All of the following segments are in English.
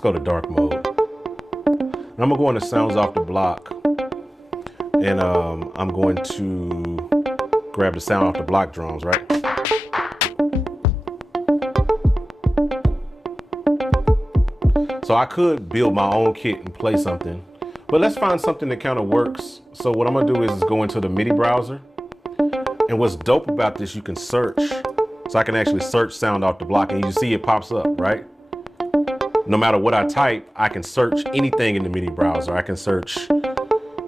Let's go to dark mode. And I'm gonna go into sounds off the block, and I'm going to grab the sound off the block drums, right? So I could build my own kit and play something, but let's find something that kind of works. So what I'm gonna do is go into the Midi browser, and what's dope about this, you can search. So I can actually search sound off the block, and you see it pops up, right? No matter what I type, I can search anything in the Midi browser. I can search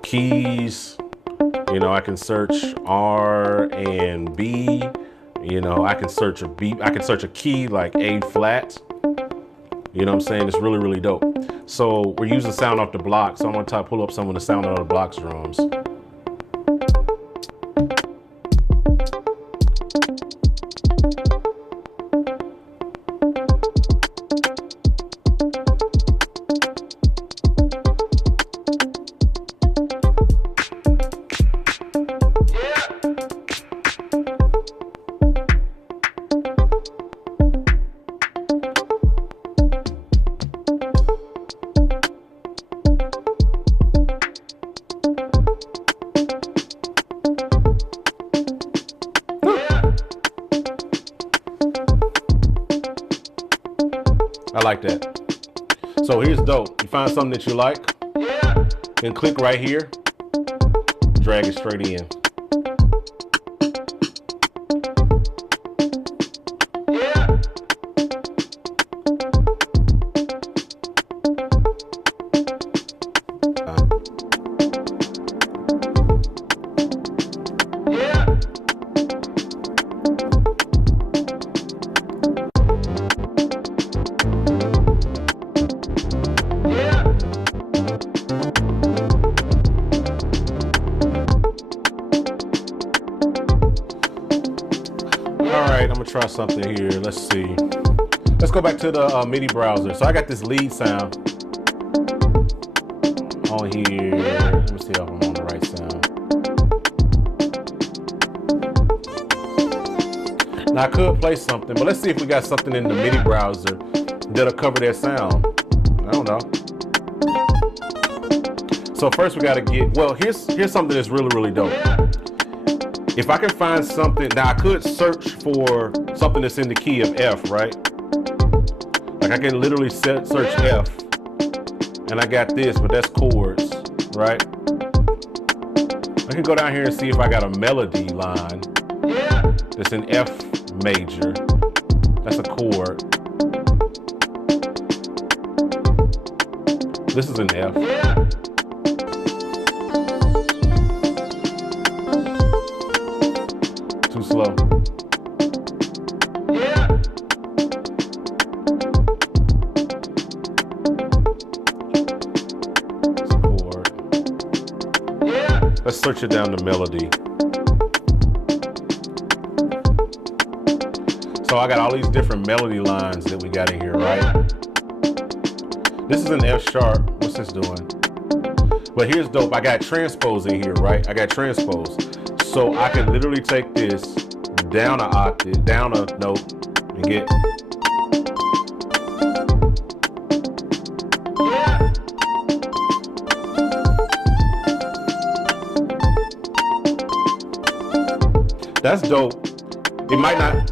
keys, you know, I can search R and B, you know, I can search a B, I can search a key like A flat. You know what I'm saying? It's really, really dope. So we're using sound off the block. So I'm gonna pull up some of the sound off the block's drums. I like that. So here's dope. You find something that you like, then click right here, drag it straight in. I'm gonna try something here. Let's see. Let's go back to the Midi browser. So I got this lead sound on here. Let me see if I'm on the right sound. Now I could play something, but let's see if we got something in the Midi browser that'll cover that sound. I don't know. So first we gotta get, well, here's something that's really, really dope. If I can find something, now I could search for something that's in the key of F, right? Like I can literally search F, and I got this, but that's chords, right? I can go down here and see if I got a melody line that's in F major. That's a chord. This is an F. Too slow. It's a chord. Let's search it down to melody. So I got all these different melody lines that we got in here, right? This is an F sharp. What's this doing? But here's dope. I got transpose in here, right? I got transpose. So I can literally take this down an octave, down a note, and get. That's dope. It might not.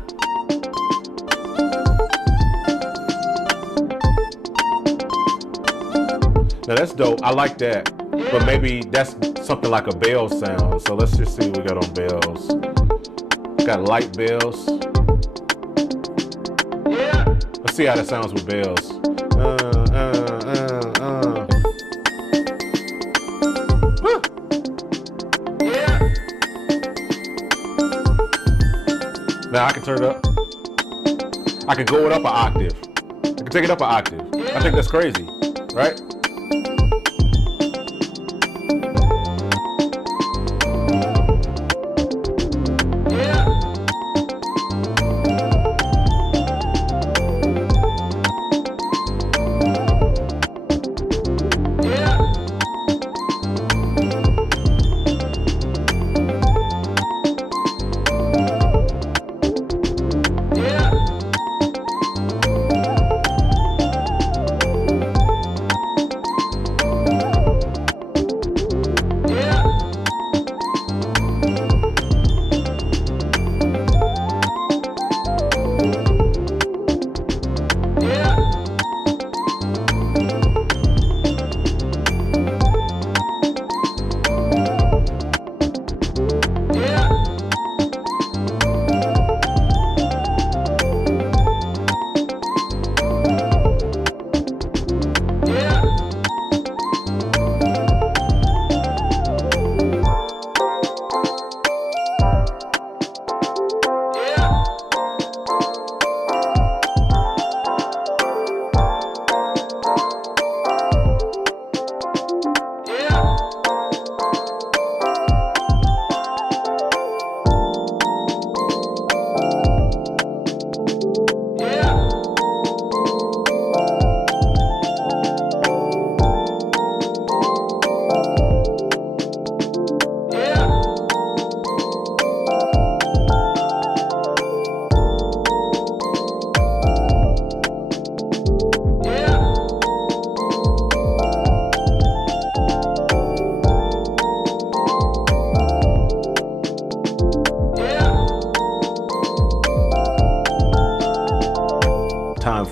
Now that's dope. I like that. But maybe that's something like a bell sound. So let's just see what we got on bells. Got light bells. Let's see how that sounds with bells. Now I can turn it up. I can go it up an octave. I can take it up an octave. I think that's crazy, right?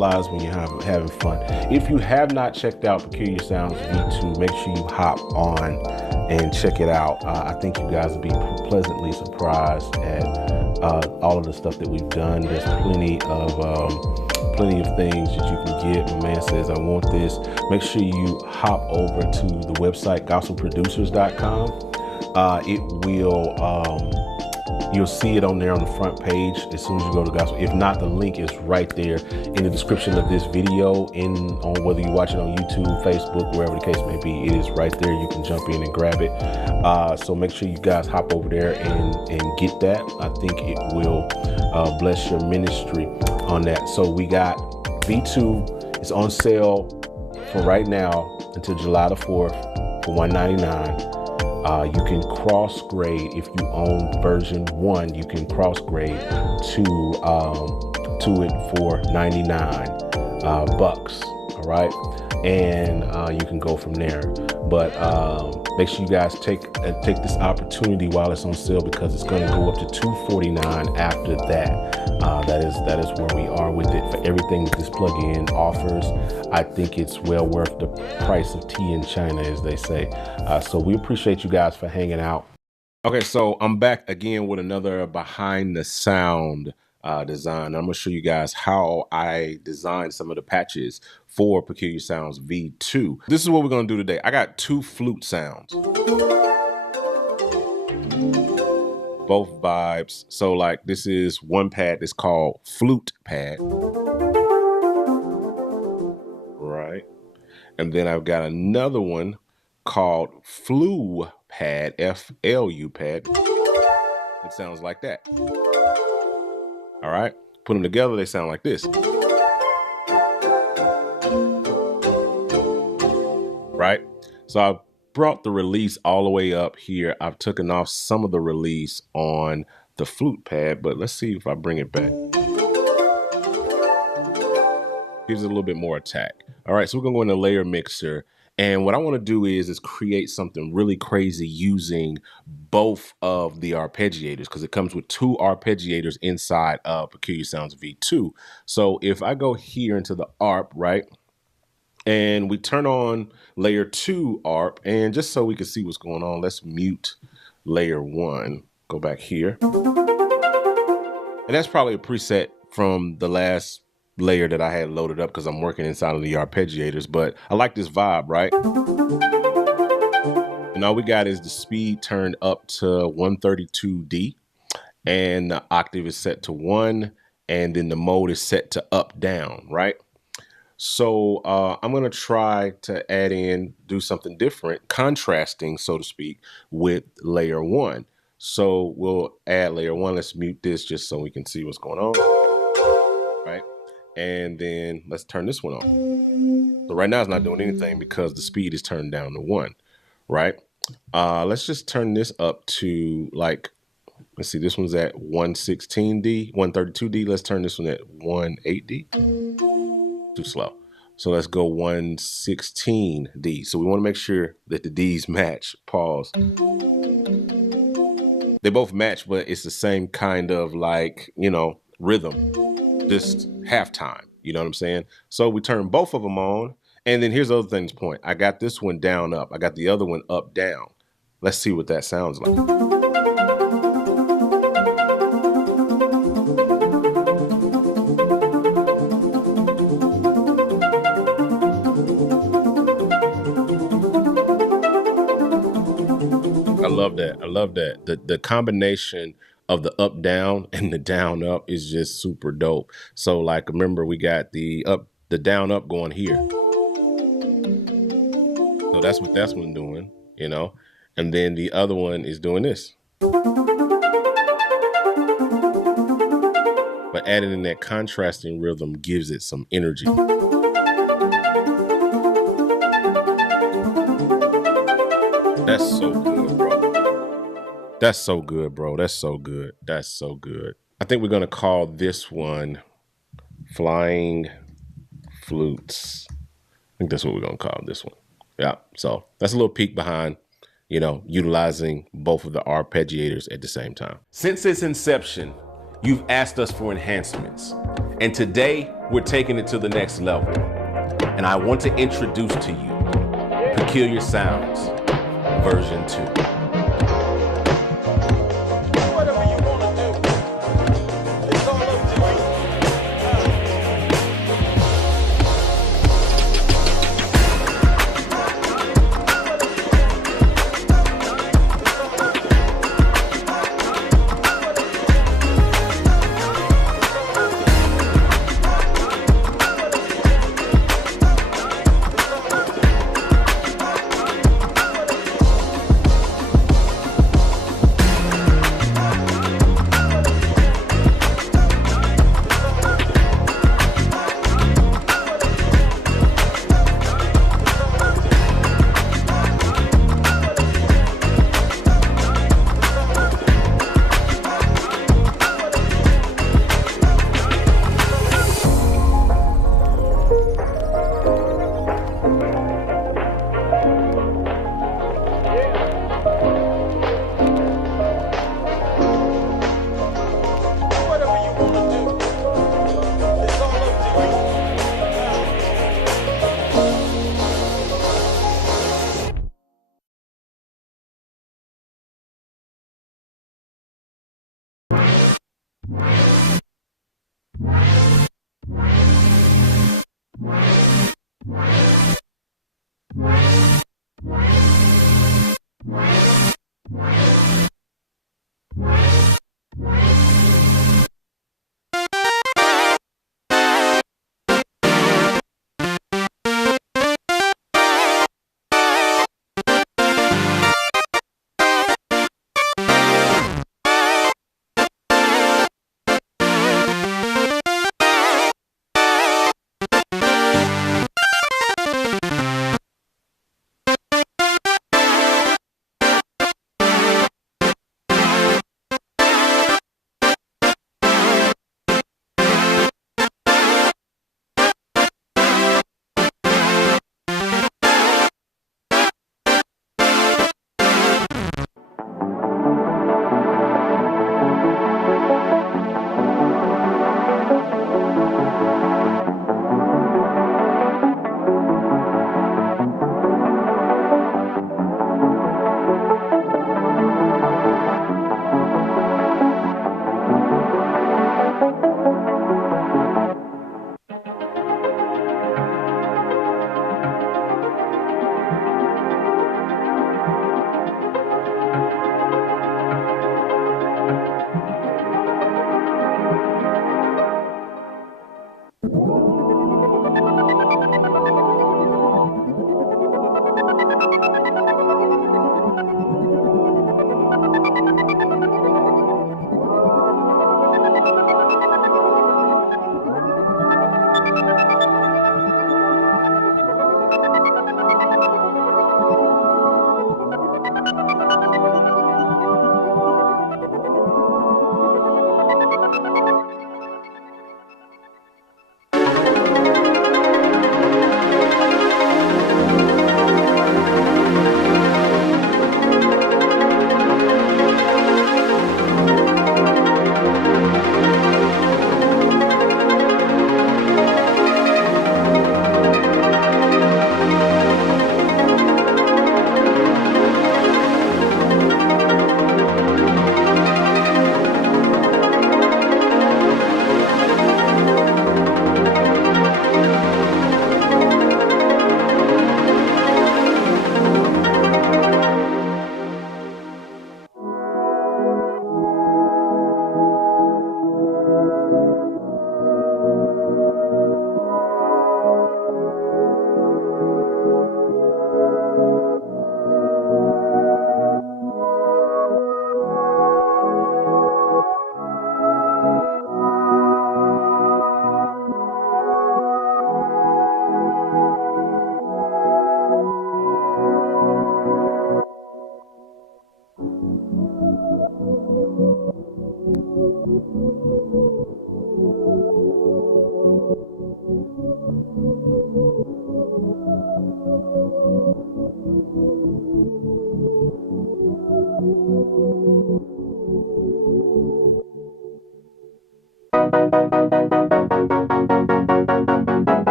flies when you're having fun. If you have not checked out Peculiar Sounds V2, make sure you hop on and check it out. I think you guys will be pleasantly surprised at all of the stuff that we've done. There's plenty of things that you can get. My man says, I want this. Make sure you hop over to the website, gospelproducers.com. It will, you'll see it on there on the front page as soon as you go to gospel. If not, the link is right there in the description of this video, on whether you watch it on YouTube, Facebook, wherever the case may be, it is right there. You can jump in and grab it. So make sure you guys hop over there and get that. I think it will bless your ministry on that. So we got V2. It's on sale for right now until July the 4th for $199. You can cross grade if you own version 1. You can cross grade to it for 99 bucks. All right, and you can go from there. But make sure you guys take this opportunity while it's on sale, because it's going to go up to $249 after that. That is where we are with it. For everything that this plugin offers, I think it's well worth the price of tea in China, as they say. So we appreciate you guys for hanging out. Okay, so I'm back again with another behind the sound design. I'm gonna show you guys how I designed some of the patches for Peculiar Sounds V2. This is what we're gonna do today. I got 2 flute sounds. Both vibes. So like, this is one pad that's called flute pad. Right. And then I've got another one called flu pad, F-L-U pad. It sounds like that. All right. Put them together, they sound like this. Right. So I brought the release all the way up here. I've taken off some of the release on the flute pad, but let's see if I bring it back. Gives it a little bit more attack. All right, so we're gonna go in the layer mixer, and what I want to do is create something really crazy using both of the arpeggiators, because it comes with 2 arpeggiators inside of Peculiar Sounds V2. So if I go here into the ARP, right, and we turn on layer 2 ARP, and just so we can see what's going on, let's mute layer 1. Go back here. And that's probably a preset from the last layer that I had loaded up, because I'm working inside of the arpeggiators, but I like this vibe, right? And all we got is the speed turned up to 132D, and the octave is set to 1, and then the mode is set to up down, right? So I'm going to try to do something different, contrasting, so to speak, with layer 1. So we'll add layer 1. Let's mute this just so we can see what's going on. Right. And then let's turn this one on. So right now it's not doing anything because the speed is turned down to 1. Right. Let's just turn this up to, like, let's see, this one's at 116D, 132D. Let's turn this one at 18D. Too slow. So let's go 116D. So we want to make sure that the D's match. Pause. They both match, but it's the same kind of, like, you know, rhythm, just halftime. You know what I'm saying? So we turn both of them on. And then here's the other thing's point. I got this one down up. I got the other one up down. Let's see what that sounds like. I love that. I love that. The combination of the up down and the down up is just super dope. So, like, remember, we got the down up going here. So that's what that's one doing, you know. And then the other one is doing this. But adding in that contrasting rhythm gives it some energy. That's so good, bro. That's so good, bro. That's so good. That's so good. I think we're going to call this one Flying Flutes. I think that's what we're going to call this one. Yeah. So that's a little peek behind, you know, utilizing both of the arpeggiators at the same time. Since its inception, you've asked us for enhancements, And today we're taking it to the next level. And I want to introduce to you Peculiar Sounds version 2.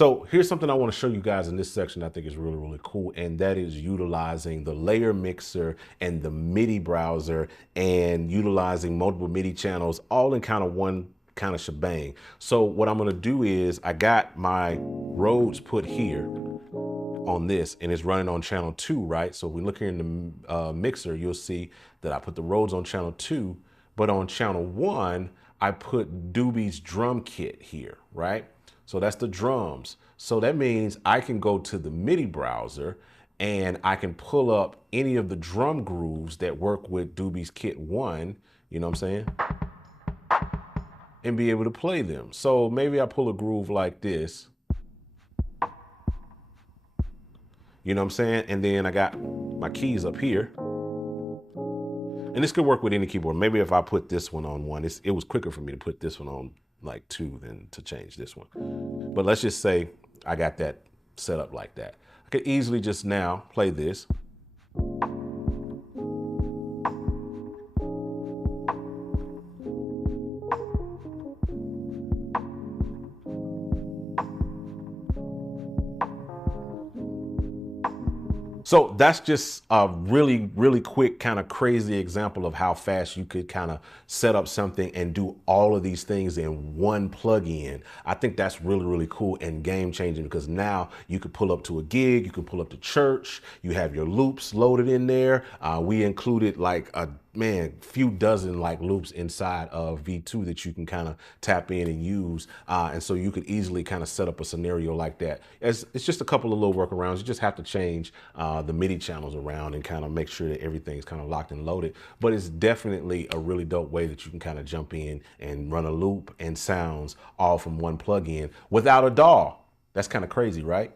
So here's something I want to show you guys in this section I think is really, really cool. And that is utilizing the layer mixer and the MIDI browser and utilizing multiple MIDI channels all in kind of one kind of shebang. So what I'm going to do is I got my Rhodes put here on this and it's running on channel 2, right? So if we look here in the mixer, you'll see that I put the Rhodes on channel 2, but on channel 1, I put Doobie's drum kit here, right? So that's the drums. So that means I can go to the MIDI browser and I can pull up any of the drum grooves that work with Doobie's kit 1, you know what I'm saying? And be able to play them. So maybe I pull a groove like this. You know what I'm saying? And then I got my keys up here. And this could work with any keyboard. Maybe if I put this one on 1, it was quicker for me to put this one on like 2 than to change this one. But let's just say I got that set up like that. I could easily just now play this. So that's just a really, really quick kind of crazy example of how fast you could kind of set up something and do all of these things in one plugin. I think that's really, really cool and game changing because now you could pull up to a gig, you can pull up to church, you have your loops loaded in there. We included like a few dozen like loops inside of V2 that you can kind of tap in and use. And so you could easily kind of set up a scenario like that. It's just a couple of little workarounds. You just have to change the MIDI channels around and kind of make sure that everything's kind of locked and loaded. But it's definitely a really dope way that you can kind of jump in and run a loop and sounds all from one plugin without a DAW. That's kind of crazy, right?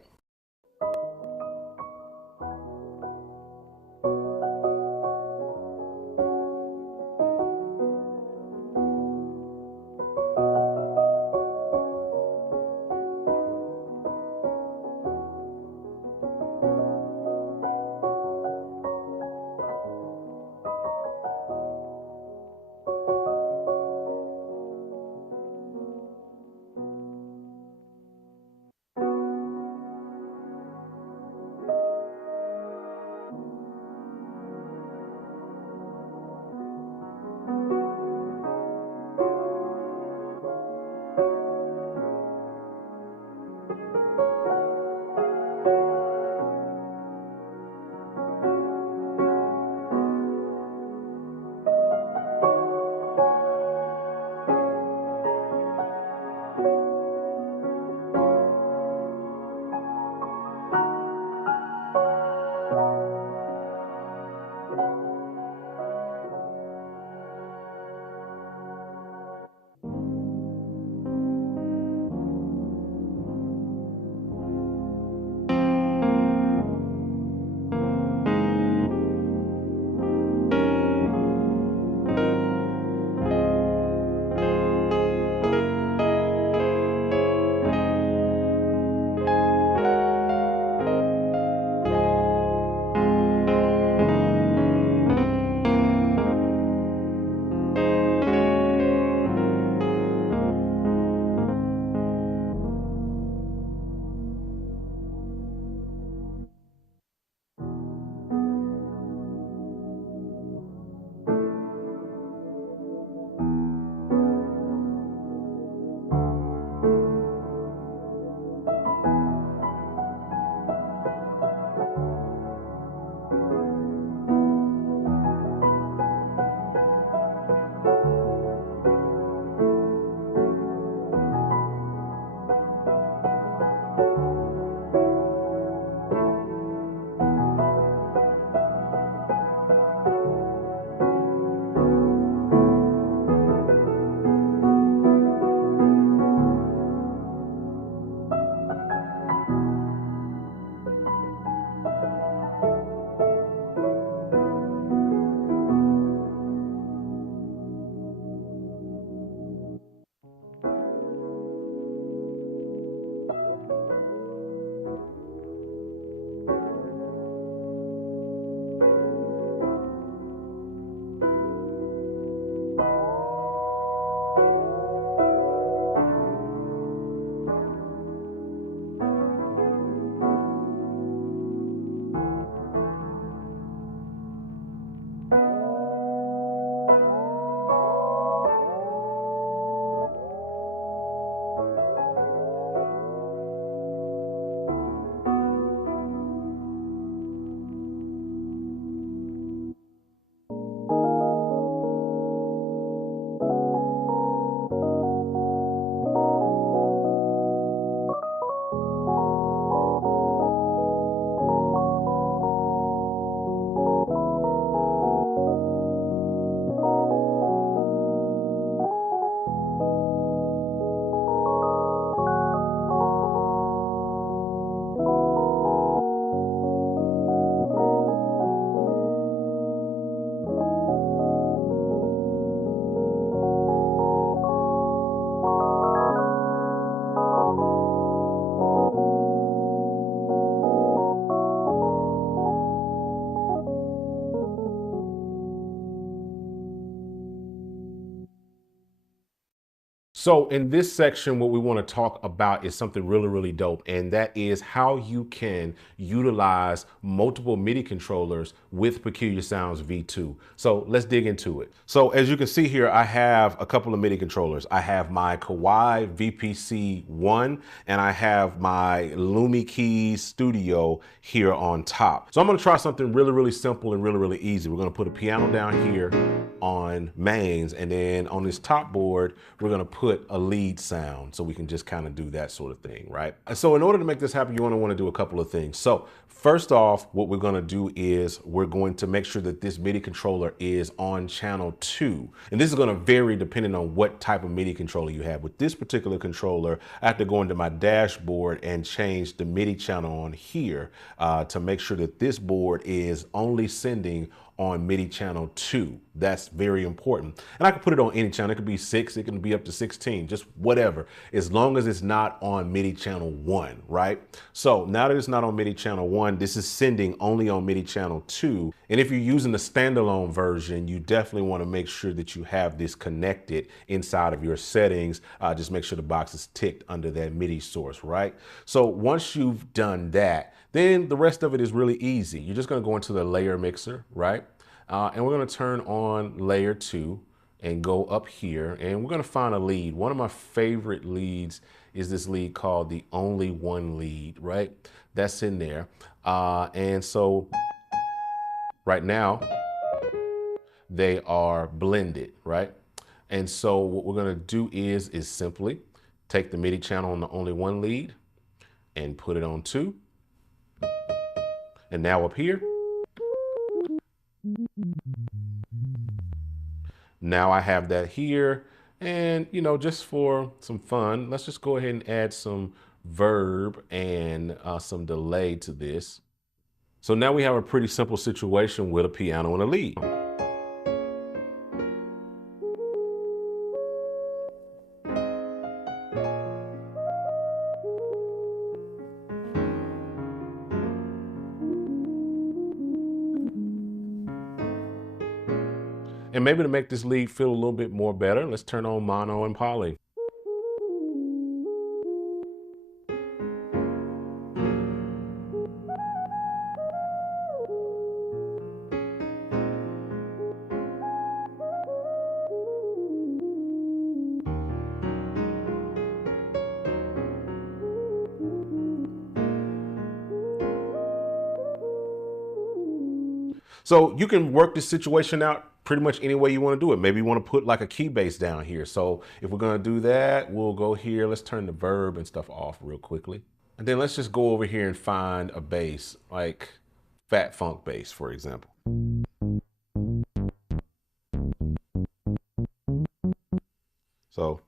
So in this section, what we want to talk about is something really, really dope. And that is how you can utilize multiple MIDI controllers with Peculiar Sounds V2. So let's dig into it. So as you can see here, I have a couple of MIDI controllers. I have my Kawai VPC-1 and I have my Lumi Keys Studio here on top. So I'm going to try something really, really simple and really, really easy. We're going to put a piano down here on mains, and then on this top board, we're going to put a lead sound so we can just kind of do that sort of thing, right? So in order to make this happen, you're going to want to do a couple of things. So first off, what we're going to do is we're going to make sure that this MIDI controller is on channel 2. And this is going to vary depending on what type of MIDI controller you have. With this particular controller, I have to go into my dashboard and change the MIDI channel on here to make sure that this board is only sending on MIDI channel 2. That's very important. And I can put it on any channel. It could be 6, it can be up to 16, just whatever, as long as it's not on MIDI channel 1, right? So now that it's not on MIDI channel 1, this is sending only on MIDI channel 2. And if you're using the standalone version, you definitely want to make sure that you have this connected inside of your settings. Just make sure the box is ticked under that MIDI source, right? So once you've done that, then the rest of it is really easy. You're just going to go into the layer mixer, right? And we're going to turn on layer 2 and go up here, and we're going to find a lead. One of my favorite leads is this lead called the Only One lead, right? That's in there. And so right now they are blended, right? And so what we're going to do is simply take the MIDI channel on the Only One lead and put it on 2. And now up here, now I have that here. And, you know, just for some fun, let's just go ahead and add some verb and some delay to this. So now we have a pretty simple situation with a piano and a lead. And maybe to make this lead feel a little bit more better, let's turn on mono and poly. So you can work this situation out pretty much any way you want to do it. Maybe you want to put like a key bass down here. So if we're going to do that, we'll go here. Let's turn the verb and stuff off real quickly. And then let's just go over here and find a bass, like Fat Funk bass, for example. So.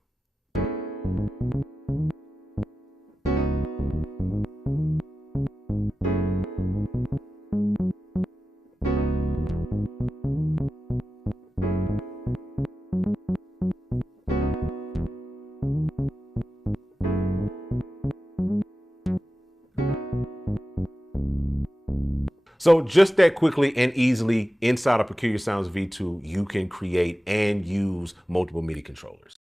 So just that quickly and easily inside of Peculiar Sounds V2, you can create and use multiple MIDI controllers.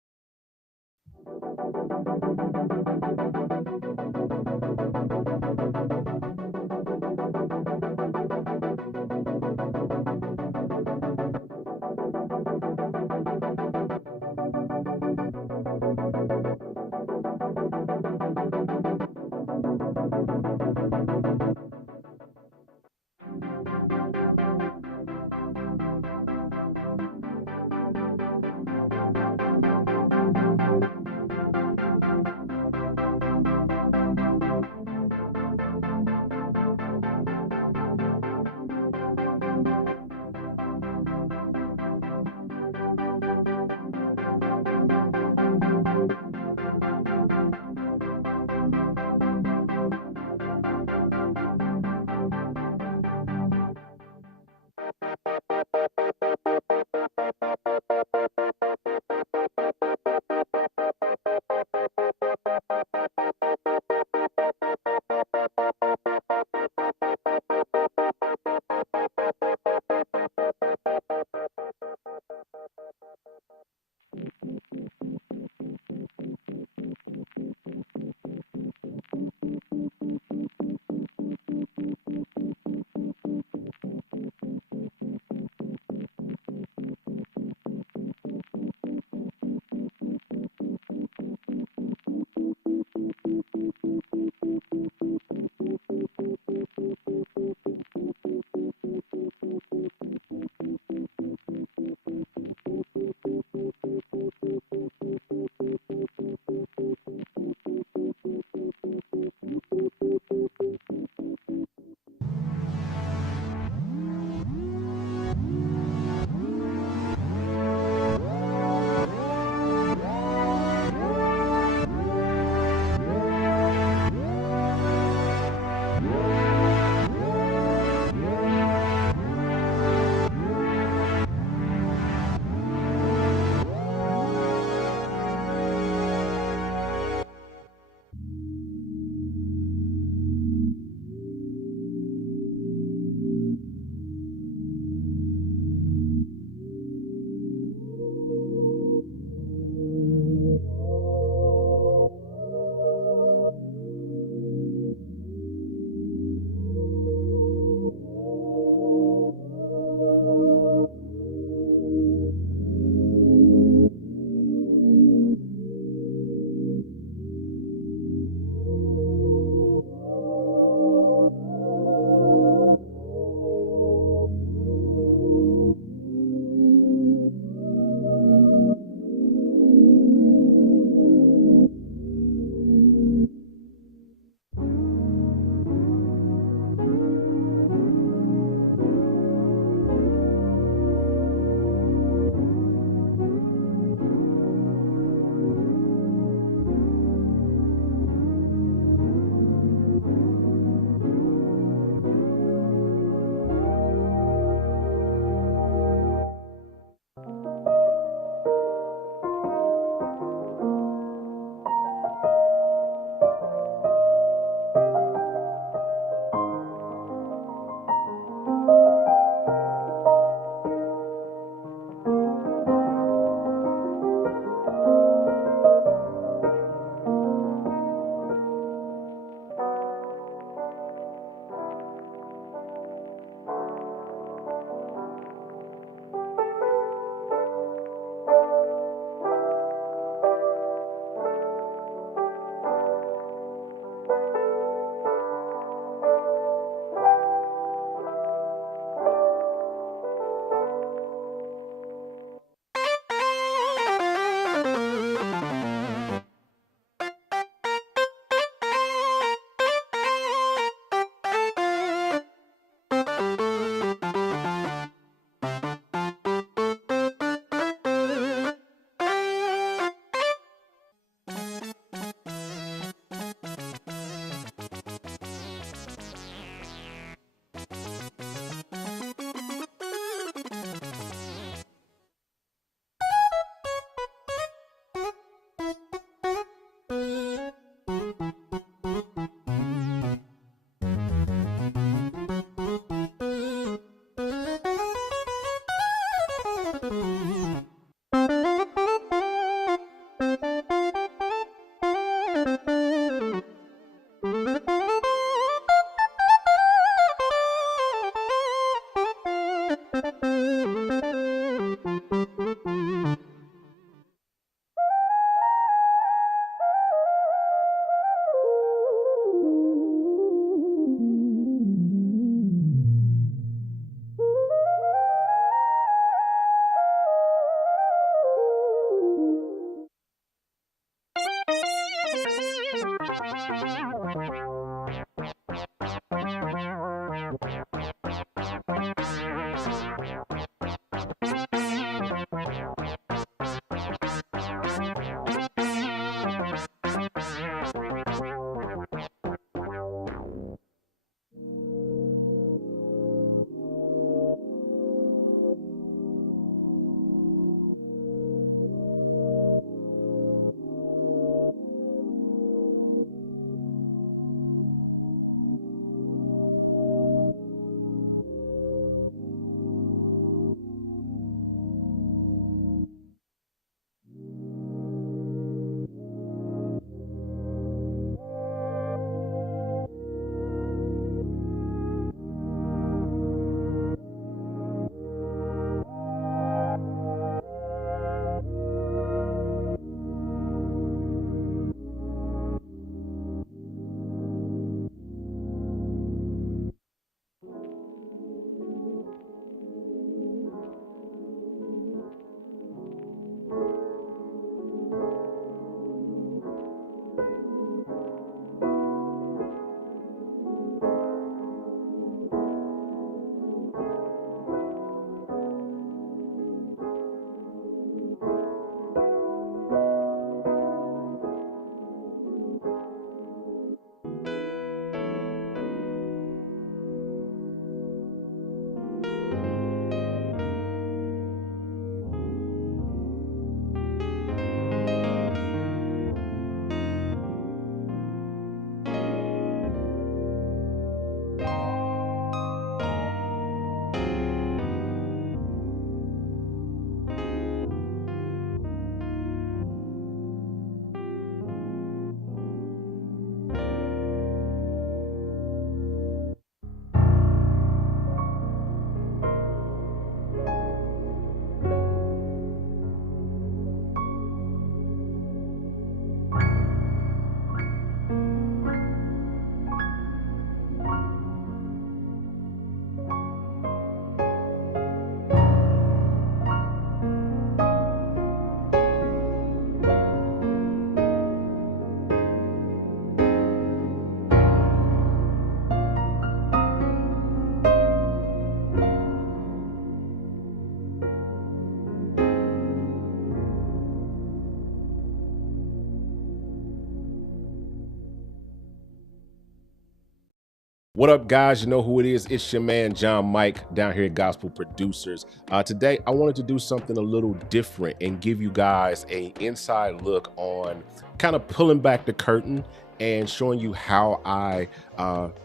What up, guys? You know who it is. It's your man, John Mike, down here at Gospel Producers. Today, I wanted to do something a little different and give you guys an inside look on kind of pulling back the curtain and showing you how I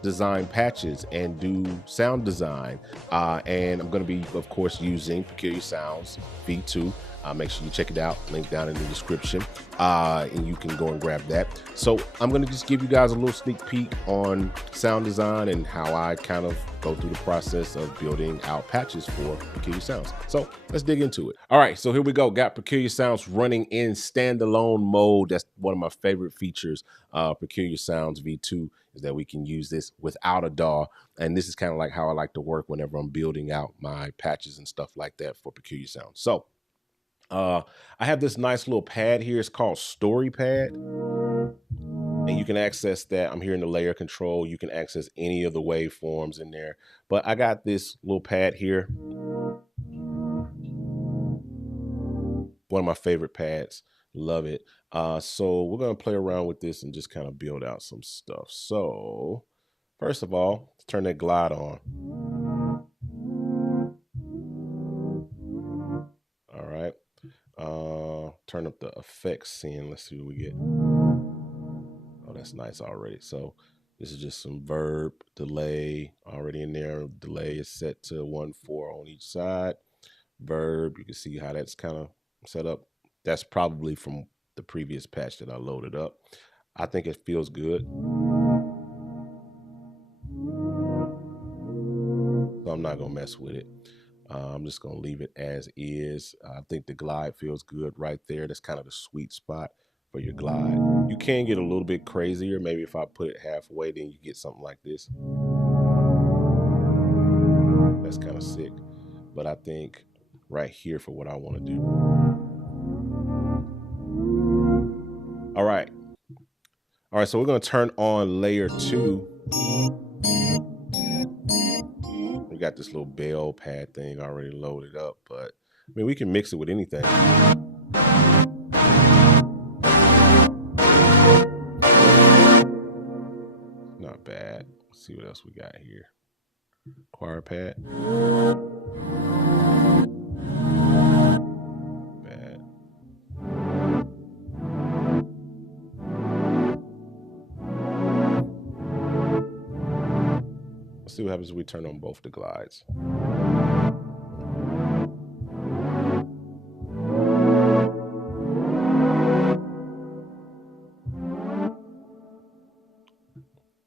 design patches and do sound design. And I'm going to be, of course, using Peculiar Sounds V2. Make sure you check it out, link down in the description, and you can go and grab that. So I'm going to just give you guys a little sneak peek on sound design and how I kind of go through the process of building out patches for Peculiar Sounds. So let's dig into it. All right, so here we go. Got Peculiar Sounds running in standalone mode. That's one of my favorite features. Peculiar Sounds V2 is that we can use this without a DAW. And this is kind of like how I like to work whenever I'm building out my patches and stuff like that for Peculiar Sounds. So I have this nice little pad here. It's called Story Pad. And you can access that. I'm here in the layer control. You can access any of the waveforms in there. But I got this little pad here. One of my favorite pads. Love it. So we're going to play around with this and just kind of build out some stuff. So first of all, let's turn that glide on. All right. Turn up the effects scene. Let's see what we get. Oh, that's nice already. So this is just some verb delay already in there. Delay is set to 1/4 on each side. Verb, you can see how that's kind of set up. That's probably from the previous patch that I loaded up. I think it feels good. So I'm not gonna mess with it. I'm just gonna leave it as is. I think the glide feels good right there. That's kind of the sweet spot for your glide. You can get a little bit crazier. Maybe if I put it halfway, then you get something like this. That's kind of sick. But I think right here for what I want to do. All right. All right, so we're gonna turn on layer 2. We got this little bell pad thing already loaded up, but I mean, we can mix it with anything. Not bad. Let's see what else we got here. Choir pad. Bad. Let's see what happens if we turn on both the glides.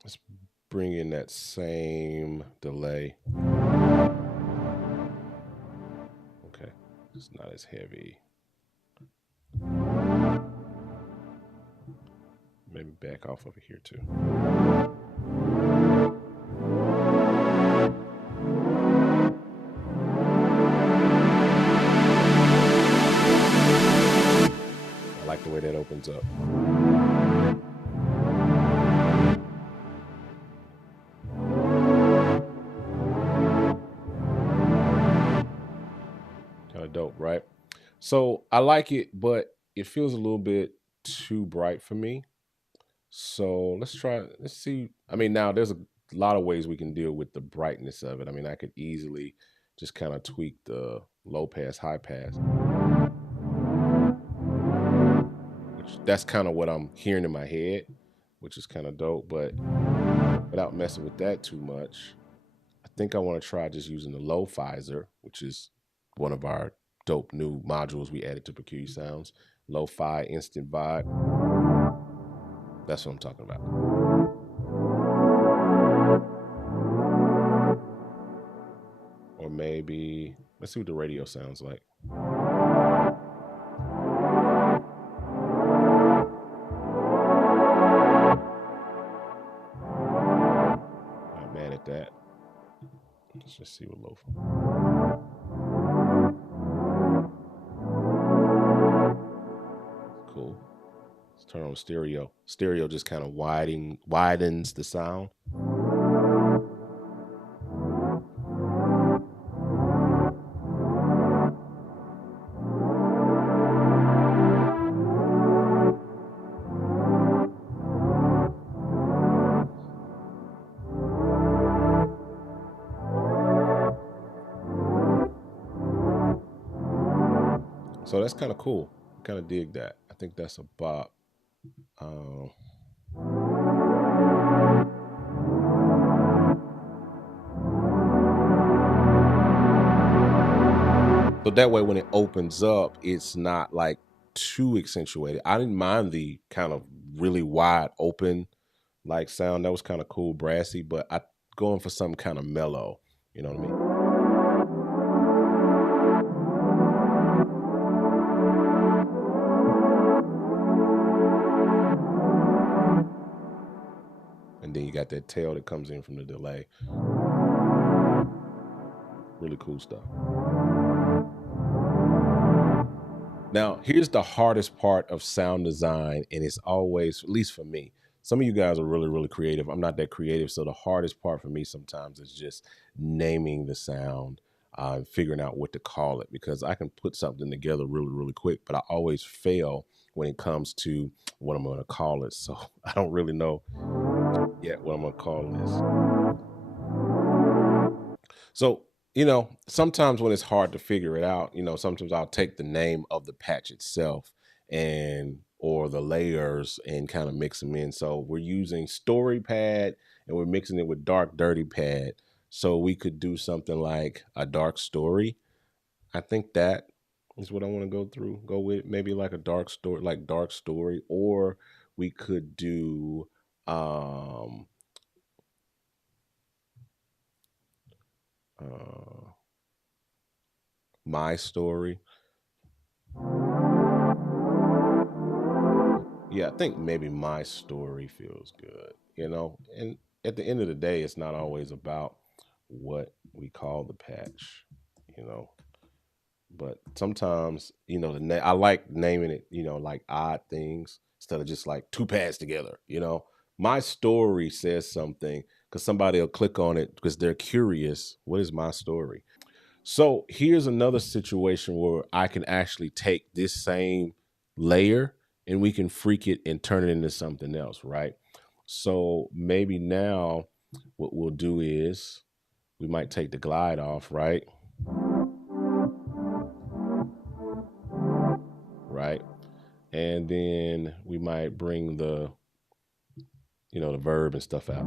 Let's bring in that same delay. Okay, it's not as heavy. Maybe back off over here too. I like the way that opens up. Kind of dope, right? So I like it, but it feels a little bit too bright for me. So let's see. I mean, now there's a lot of ways we can deal with the brightness of it. I mean, I could easily just kind of tweak the low pass, high pass. That's kind of what I'm hearing in my head, which is kind of dope, but without messing with that too much, I think I want to try just using the low Pfizer, which is one of our dope new modules we added to Peculiar Sounds. Lo-fi instant vibe. That's what I'm talking about. Or maybe, let's see what the radio sounds like. Not mad at that. Let's just see what lo-fi. Cool. Let's turn on stereo. Stereo just kind of widens the sound. So that's kind of cool. I kind of dig that. I think that's a bop. So that way when it opens up, it's not like too accentuated. I didn't mind the kind of really wide open like sound. That was kind of cool, brassy, but I going for something kind of mellow. You know what I mean? And then you got that tail that comes in from the delay. Really cool stuff. Now, here's the hardest part of sound design, and it's always, at least for me, some of you guys are really, really creative. I'm not that creative, so the hardest part for me sometimes is just naming the sound, figuring out what to call it, because I can put something together really, really quick, but I always fail when it comes to what I'm going to call it. So I don't really know yet what I'm going to call this. So, you know, sometimes when it's hard to figure it out, you know, sometimes I'll take the name of the patch itself or the layers and kind of mix them in. So we're using story pad and we're mixing it with dark dirty pad. So we could do something like a dark story. I think that is what I want to go with. Maybe like a dark story, or we could do my story. Yeah, I think maybe my story feels good, you know? And at the end of the day, it's not always about what we call the patch, you know? But sometimes, you know, I like naming it, you know, like odd things instead of just like two pads together, you know? My story says something because somebody will click on it because they're curious. What is my story? So here's another situation where I can actually take this same layer and we can freak it and turn it into something else, right? So maybe now what we'll do is we might take the glide off, right? Right. And then we might bring the, you know, the verb and stuff out.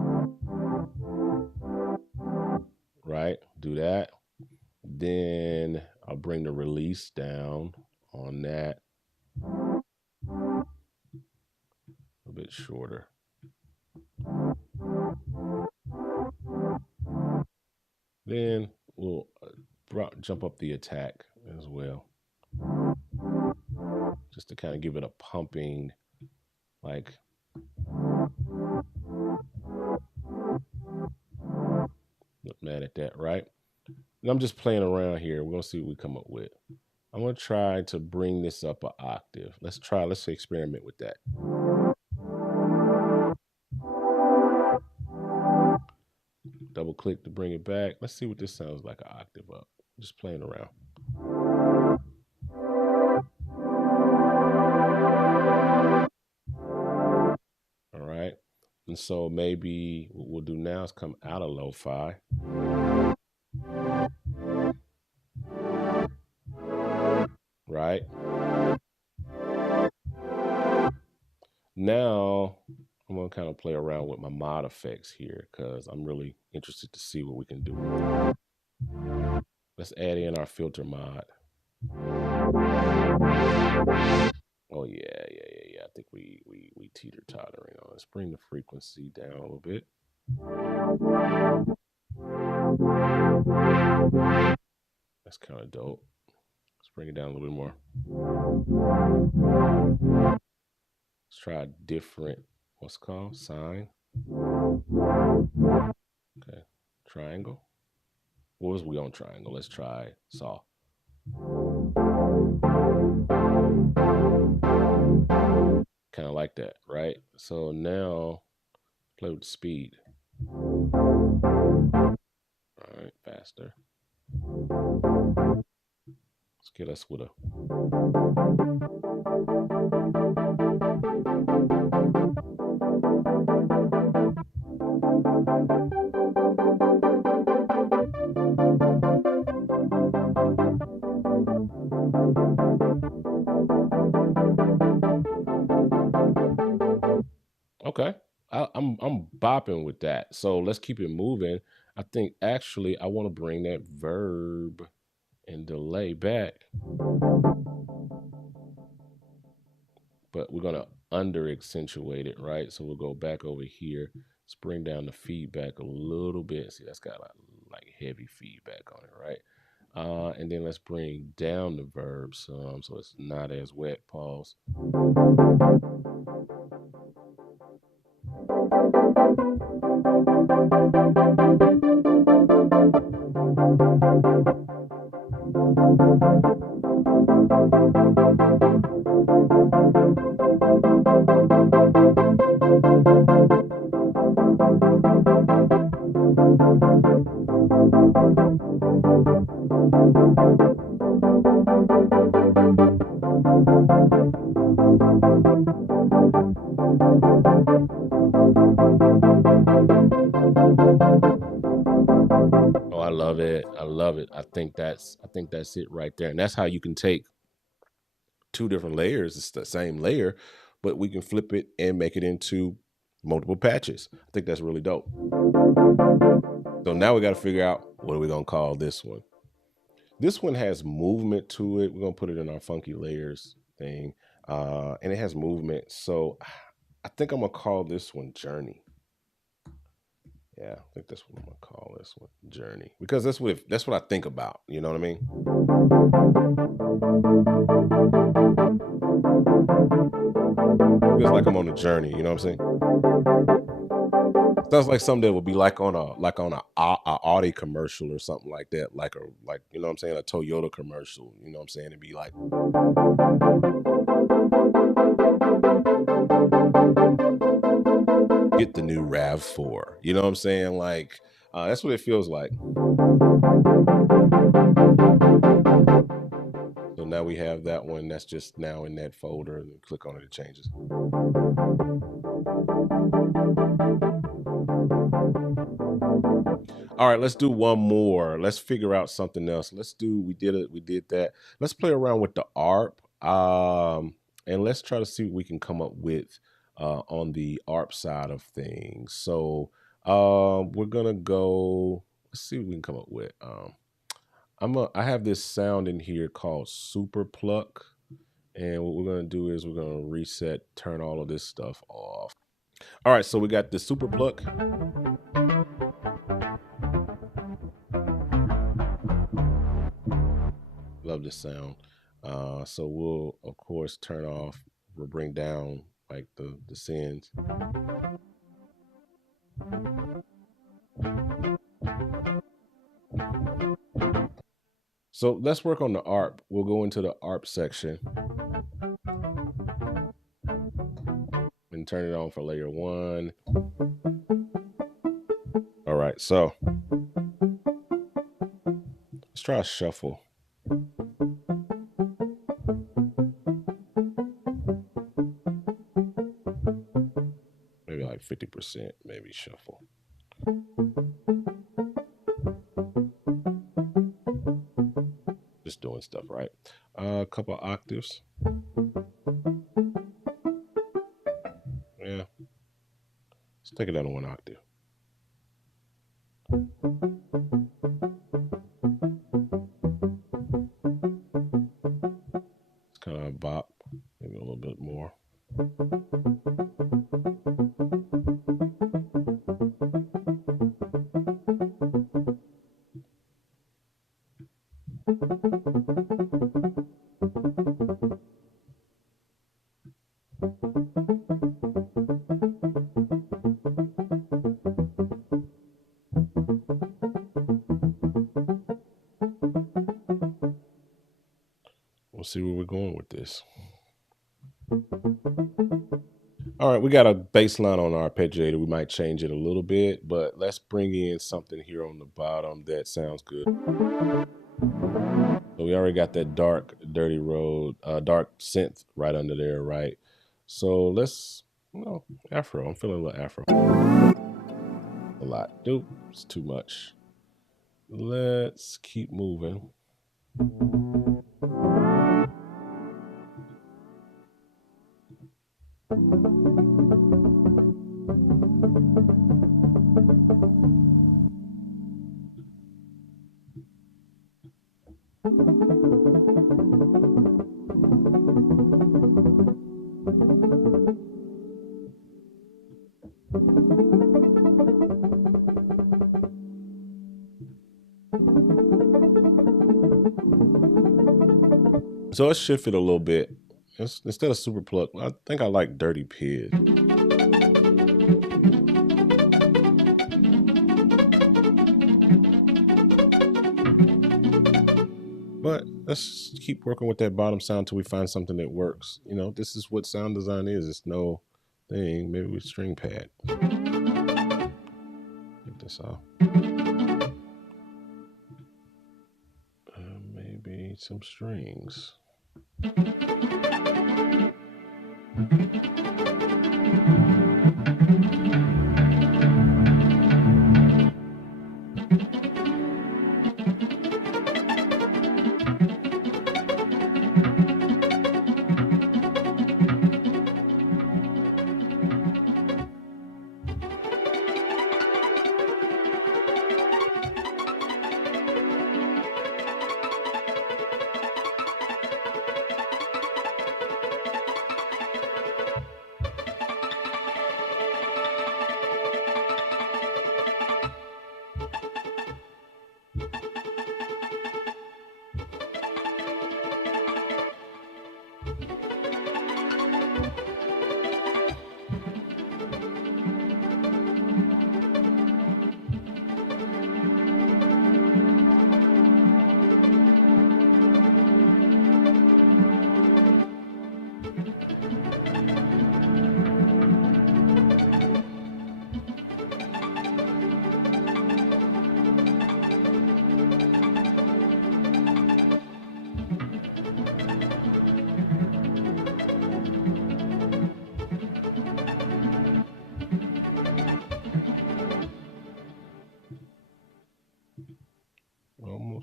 Right. Do that. Then I'll bring the release down on that a bit shorter. Then we'll jump up the attack as well, just to kind of give it a pumping, like, not mad at that, right? And I'm just playing around here. We're gonna see what we come up with. I'm gonna try to bring this up an octave. Let's experiment with that. Double click to bring it back. Let's see what this sounds like an octave up. Just playing around. All right. And so maybe what we'll do now is come out of lo-fi. Right. Now I'm gonna kind of play around with my mod effects here because I'm really interested to see what we can do. Let's add in our filter mod. Oh yeah. I think we teeter-tottering on. Let's bring the frequency down a little bit. That's kind of dope. Let's bring it down a little bit more. Let's try a different, what's it called? Sine. Okay. Triangle. What was we on triangle? Let's try saw. Kind of like that, right? So now play with the speed. All right, faster. Let's get us with a. Okay, I'm bopping with that. So let's keep it moving. I think actually I want to bring that verb and delay back, but we're gonna under accentuate it, right? So we'll go back over here. Let's bring down the feedback a little bit. See, that's got like heavy feedback on it, right? And then let's bring down the verb some so it's not as wet. Pause. Oh, I love it. I love it. I think that's it right there. And that's how you can take two different layers. It's the same layer, but we can flip it and make it into multiple patches. I think that's really dope. So now we got to figure out, what are we going to call this one? This one has movement to it. We're going to put it in our funky layers thing. And it has movement. So I think I'm going to call this one Journey. Yeah, I think that's what I'm gonna call this one, Journey, because that's what I think about. You know what I mean? Feels like I'm on a journey, you know what I'm saying? Sounds like something that would be like on a Audi commercial or something like that, like you know what I'm saying, a Toyota commercial, you know what I'm saying? It'd be like get the new RAV4, you know what I'm saying? Like that's what it feels like. So now we have that one that's just now in that folder, and click on it, it changes. All right, let's do one more. Let's figure out something else. We did that. Let's play around with the ARP, and let's try to see what we can come up with on the ARP side of things. So we're gonna go, let's see what we can come up with. I have this sound in here called Super Pluck, and what we're gonna do is we're gonna reset, turn all of this stuff off. All right, so we got the Super Pluck. Love the sound. So we'll of course turn off, we'll bring down like the sends. So let's work on the ARP. We'll go into the ARP section and turn it on for layer 1. All right, so let's try a shuffle. Maybe like 50%, maybe shuffle. Just doing stuff, right? A couple octaves. Yeah. Let's take it down to 1 octave. It's kind of a bop, maybe a little bit more. We'll see where we're going with this. All right, we got a bass line on our Arpeggiator. We might change it a little bit, but let's bring in something here on the bottom that sounds good. So we already got that dark, dirty road, dark synth right under there, right? So let's, Afro. I'm feeling a little Afro. A lot. Nope, it's too much. Let's keep moving. So let's shift it a little bit. Instead of Super Pluck, I think I like Dirty Pig. But let's keep working with that bottom sound until we find something that works. You know, this is what sound design is. It's no thing. Maybe with string pad. Take this off. Maybe some strings.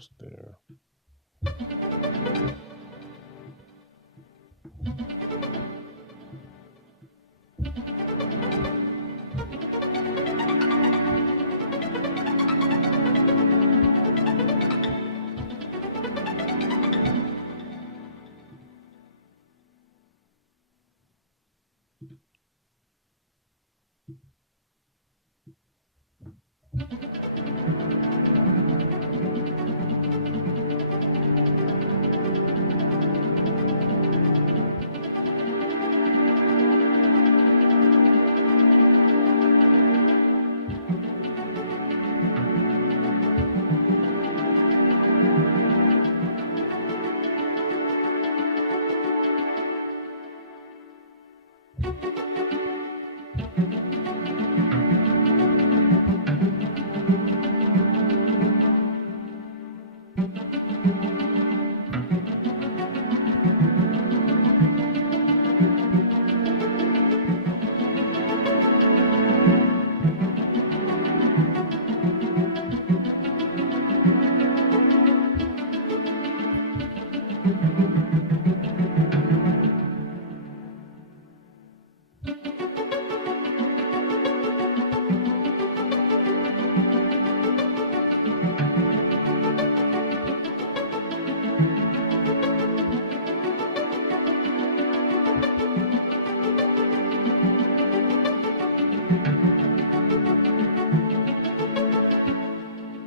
almost there.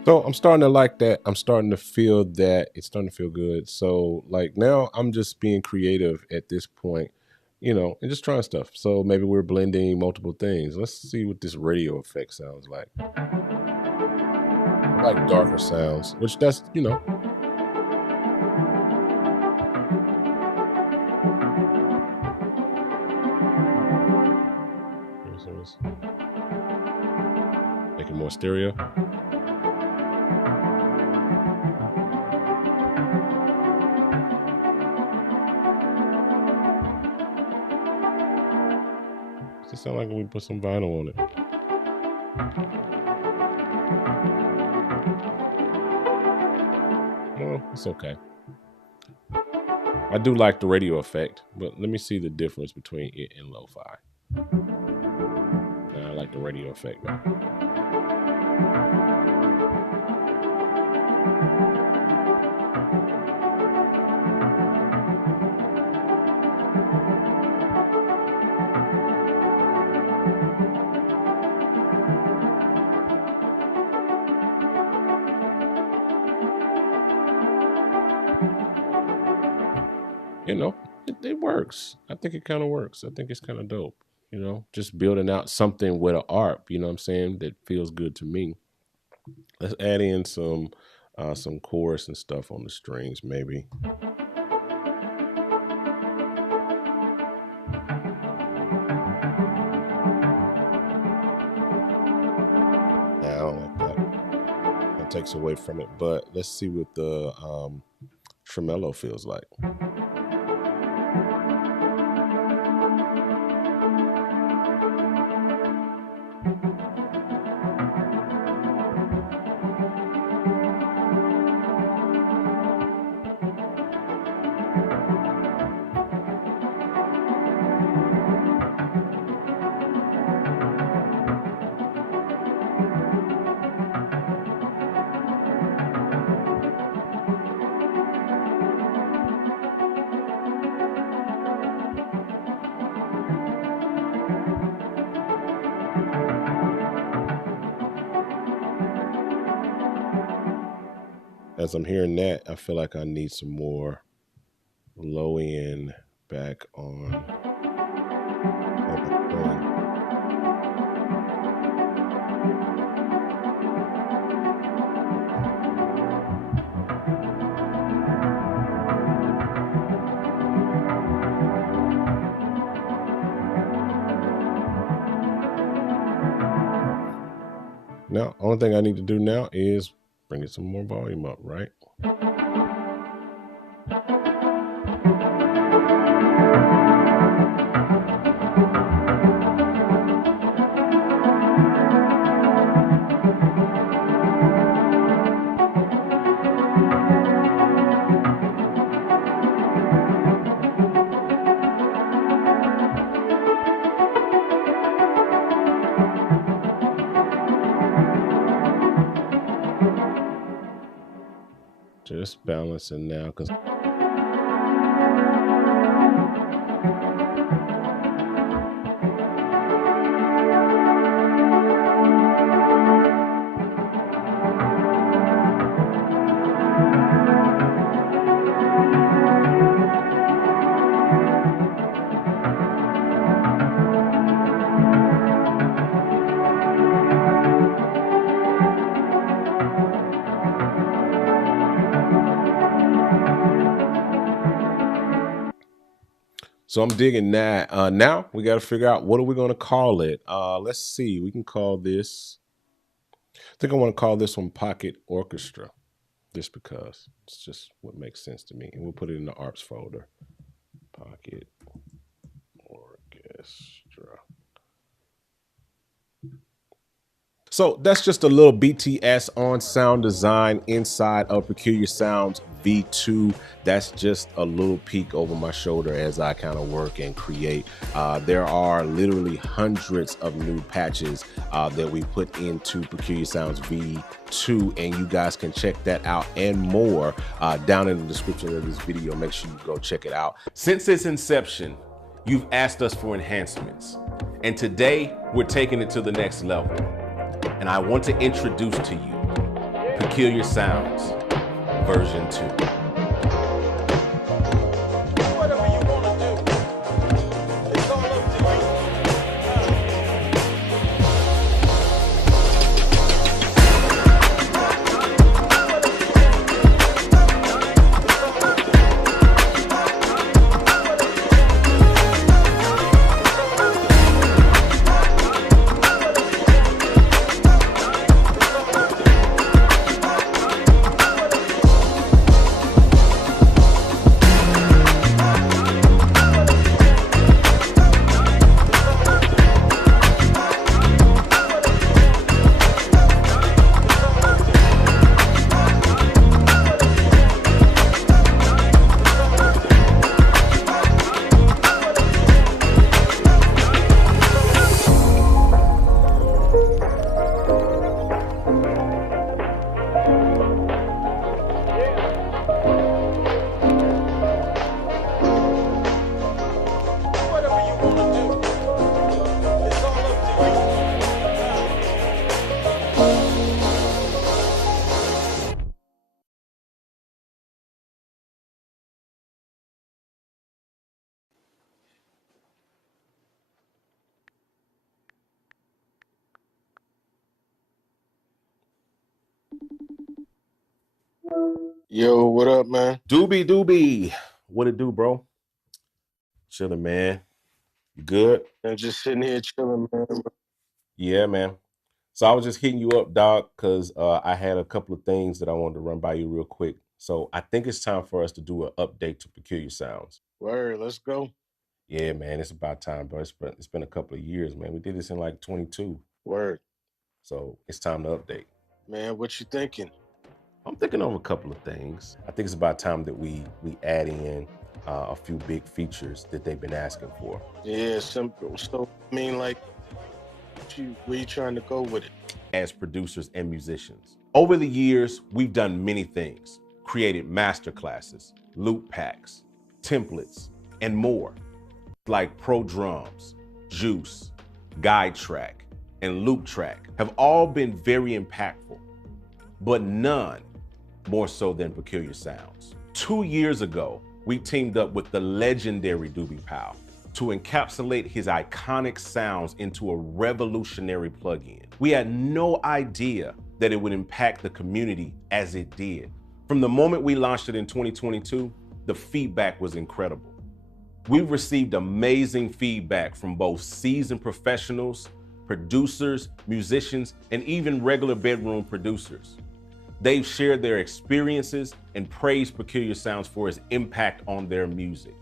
So I'm starting to like that. I'm starting to feel that it's starting to feel good. So like now I'm just being creative at this point, you know, and just trying stuff. So maybe we're blending multiple things. Let's see what this radio effect sounds like. I like darker sounds, which that's, you know. Make it more stereo. Does it sound like we put some vinyl on it? Well, it's okay. I do like the radio effect, but let me see the difference between it and lo-fi. I like the radio effect now. You know, it works. I think it kind of works. I think it's kind of dope. You know, just building out something with an ARP, you know what I'm saying, that feels good to me. Let's add in some chorus and stuff on the strings, maybe. I don't like that. That takes away from it. But let's see what the tremolo feels like. As I'm hearing that, I feel like I need some more low end back on. Now, only thing I need to do now is bring it some more volume up, right? Just balancing now, because so I'm digging that. Now we got to figure out, what are we going to call it? Let's see. We can call this, I think I want to call this one Pocket Orchestra, just because it's just what makes sense to me. And we'll put it in the ARPS folder. Pocket Orchestra. So that's just a little BTS on sound design inside of Peculiar Sounds V2. That's just a little peek over my shoulder as I kind of work and create. There are literally hundreds of new patches that we put into Peculiar Sounds V2, and you guys can check that out and more down in the description of this video. Make sure you go check it out. Since its inception, you've asked us for enhancements, and today we're taking it to the next level. And I want to introduce to you Peculiar Sounds version 2. Whatever you want to do, it's all up to you. Yo, what up, man? Doobie, what it do, bro? Chilling, man. You good? I'm just sitting here chilling, man. Yeah, man. So I was just hitting you up, dog, because I had a couple of things that I wanted to run by you real quick. So I think it's time for us to do an update to Peculiar Sounds. Word, let's go. Yeah, man, it's about time, bro. It's been a couple of years, man. We did this in like 22. Word. So it's time to update. Man, what you thinking? I'm thinking of a couple of things. I think it's about time that we add in a few big features that they've been asking for. Yeah, simple. So, I mean, like, where you trying to go with it? As producers and musicians. Over the years, we've done many things. Created masterclasses, loop packs, templates, and more. Like Pro Drums, Juice, Guide Track, and Loop Track have all been very impactful, but none more so than Peculiar Sounds. 2 years ago, we teamed up with the legendary Doobie Powell to encapsulate his iconic sounds into a revolutionary plugin. We had no idea that it would impact the community as it did. From the moment we launched it in 2022, the feedback was incredible. We've received amazing feedback from both seasoned professionals, producers, musicians, and even regular bedroom producers. They've shared their experiences and praised Peculiar Sounds for its impact on their music.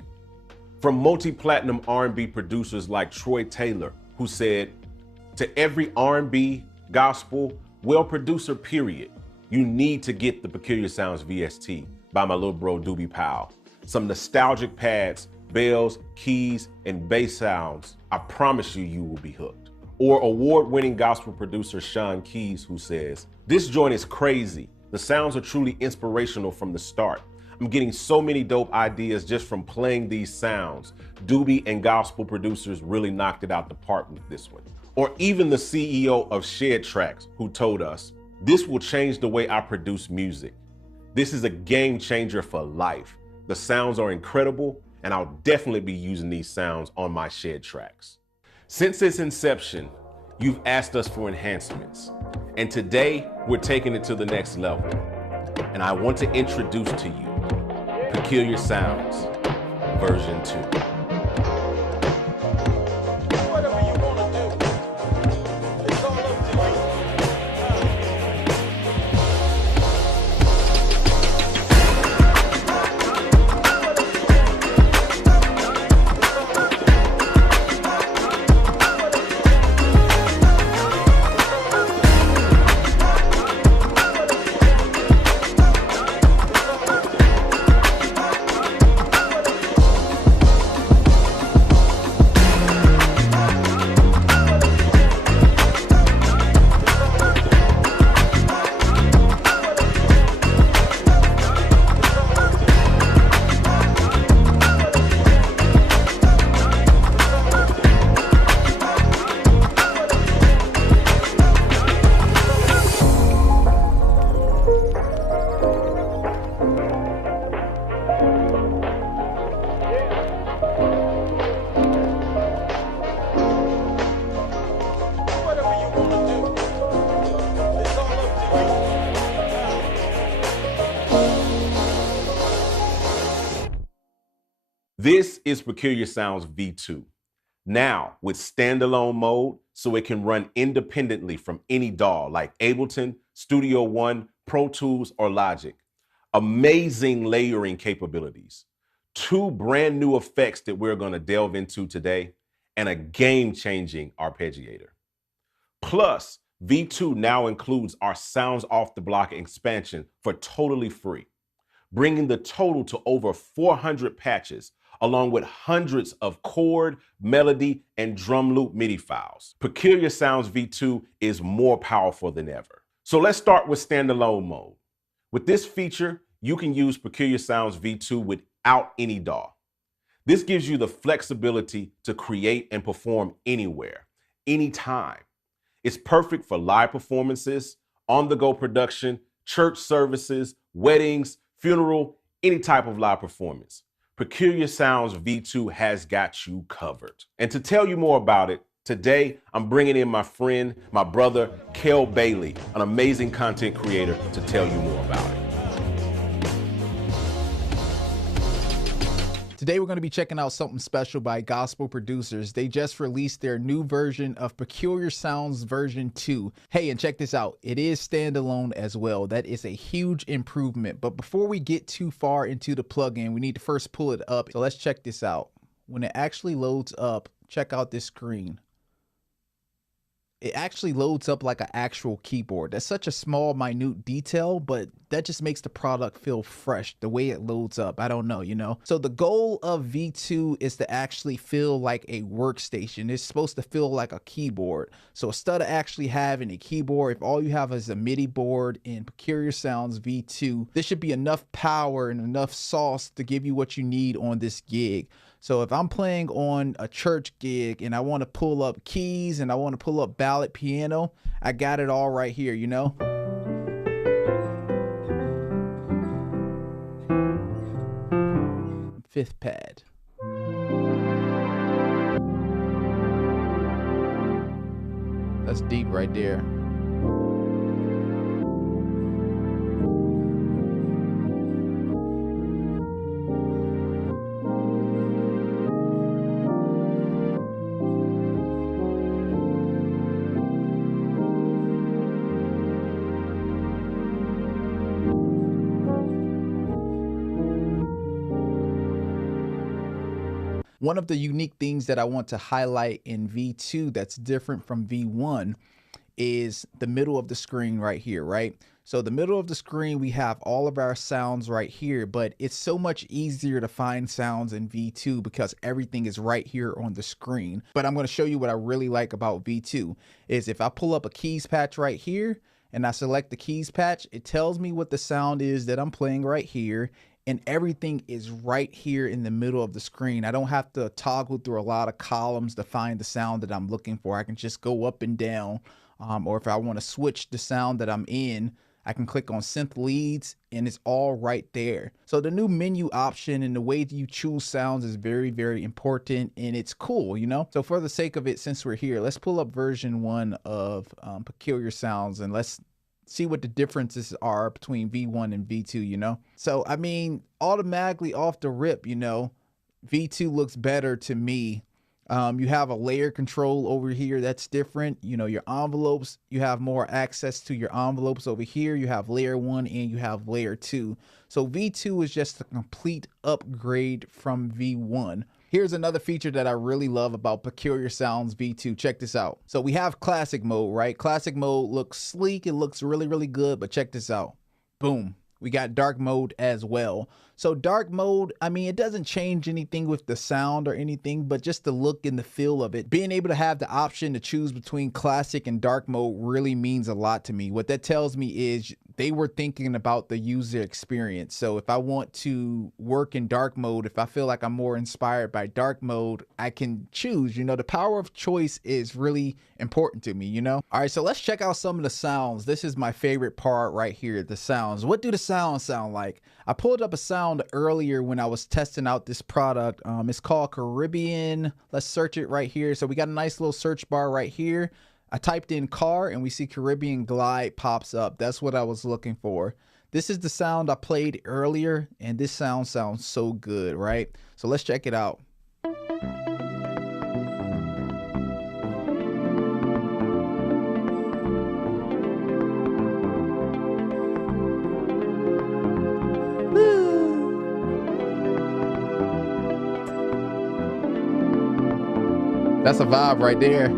From multi-platinum R&B producers like Troy Taylor, who said, "To every R&B, gospel, well producer period, you need to get the Peculiar Sounds VST by my little bro Doobie Powell. Some nostalgic pads, bells, keys, and bass sounds. I promise you, you will be hooked." Or award-winning gospel producer Sean Keys, who says, "This joint is crazy. The sounds are truly inspirational from the start. I'm getting so many dope ideas just from playing these sounds. Doobie and gospel producers really knocked it out the park with this one. Or even the CEO of Shed Tracks, who told us, "This will change the way I produce music. This is a game changer for life. The sounds are incredible, and I'll definitely be using these sounds on my Shed Tracks." Since its inception, you've asked us for enhancements, and today we're taking it to the next level. And I want to introduce to you Peculiar Sounds version 2. Whatever you wanna do, it's all up to you. Whatever you wanna do, it's all up to you. This is Peculiar Sounds V2. Now with standalone mode, so it can run independently from any DAW like Ableton, Studio One, Pro Tools, or Logic. Amazing layering capabilities. 2 brand new effects that we're going to delve into today, and a game-changing arpeggiator. Plus, V2 now includes our Sounds Off the Block expansion for totally free, bringing the total to over 400 patches, along with hundreds of chord, melody, and drum loop MIDI files. Peculiar Sounds V2 is more powerful than ever. So let's start with standalone mode. With this feature, you can use Peculiar Sounds V2 without any DAW. This gives you the flexibility to create and perform anywhere, anytime. It's perfect for live performances, on-the-go production, church services, weddings, funeral, any type of live performance. Peculiar Sounds V2 has got you covered. And to tell you more about it, today I'm bringing in my friend, my brother, Kel Bailey, an amazing content creator, to tell you more about it. Today we're going to be checking out something special by gospel producers. They just released their new version of Peculiar Sounds version 2. Hey, and check this out. It is standalone as well. That is a huge improvement. But before we get too far into the plugin, we need to first pull it up. So let's check this out. When it actually loads up, check out this screen. It actually loads up like an actual keyboard. That's such a small, minute detail, but that just makes the product feel fresh, the way it loads up. I don't know, you know? So the goal of V2 is to actually feel like a workstation. It's supposed to feel like a keyboard. So instead of actually having a keyboard, if all you have is a MIDI board in Peculiar Sounds V2, this should be enough power and enough sauce to give you what you need on this gig. So if I'm playing on a church gig and I want to pull up keys and I want to pull up ballad piano, I got it all right here, you know? Fifth pad. That's deep right there. One of the unique things that I want to highlight in V2 that's different from V1 is the middle of the screen right here, right? So the middle of the screen, we have all of our sounds right here, but it's so much easier to find sounds in V2 because everything is right here on the screen. But I'm going to show you what I really like about V2 is if I pull up a keys patch right here and I select the keys patch, it tells me what the sound is that I'm playing right here, and everything is right here in the middle of the screen. I don't have to toggle through a lot of columns to find the sound that I'm looking for. I can just go up and down, or if I want to switch the sound that I'm in, I can click on synth leads and it's all right there. So the new menu option and the way that you choose sounds is very, very important, and it's cool, you know? So for the sake of it, since we're here, let's pull up version 1 of Peculiar Sounds and let's see what the differences are between V1 and V2, you know? So, I mean, automatically off the rip, you know, V2 looks better to me. You have a layer control over here that's different. You know, your envelopes, you have more access to your envelopes over here. You have layer 1 and you have layer 2. So V2 is just a complete upgrade from V1. Here's another feature that I really love about Peculiar Sounds V2. Check this out. So we have classic mode, right? Classic mode looks sleek. It looks really, really good, but check this out. Boom. We got dark mode as well. So dark mode, I mean, it doesn't change anything with the sound or anything, but just the look and the feel of it. Being able to have the option to choose between classic and dark mode really means a lot to me. What that tells me is they were thinking about the user experience. So if I want to work in dark mode, if I feel like I'm more inspired by dark mode, I can choose. You know, the power of choice is really important to me, you know? All right, so let's check out some of the sounds. This is my favorite part right here, the sounds. What do the sounds sound like? I pulled up a sound earlier when I was testing out this product. It's called Caribbean. Let's search it right here. So we got a nice little search bar right here. I typed in car and we see Caribbean Glide pops up. That's what I was looking for. This is the sound I played earlier, and this sound sounds so good, right? So let's check it out. That's a vibe right there.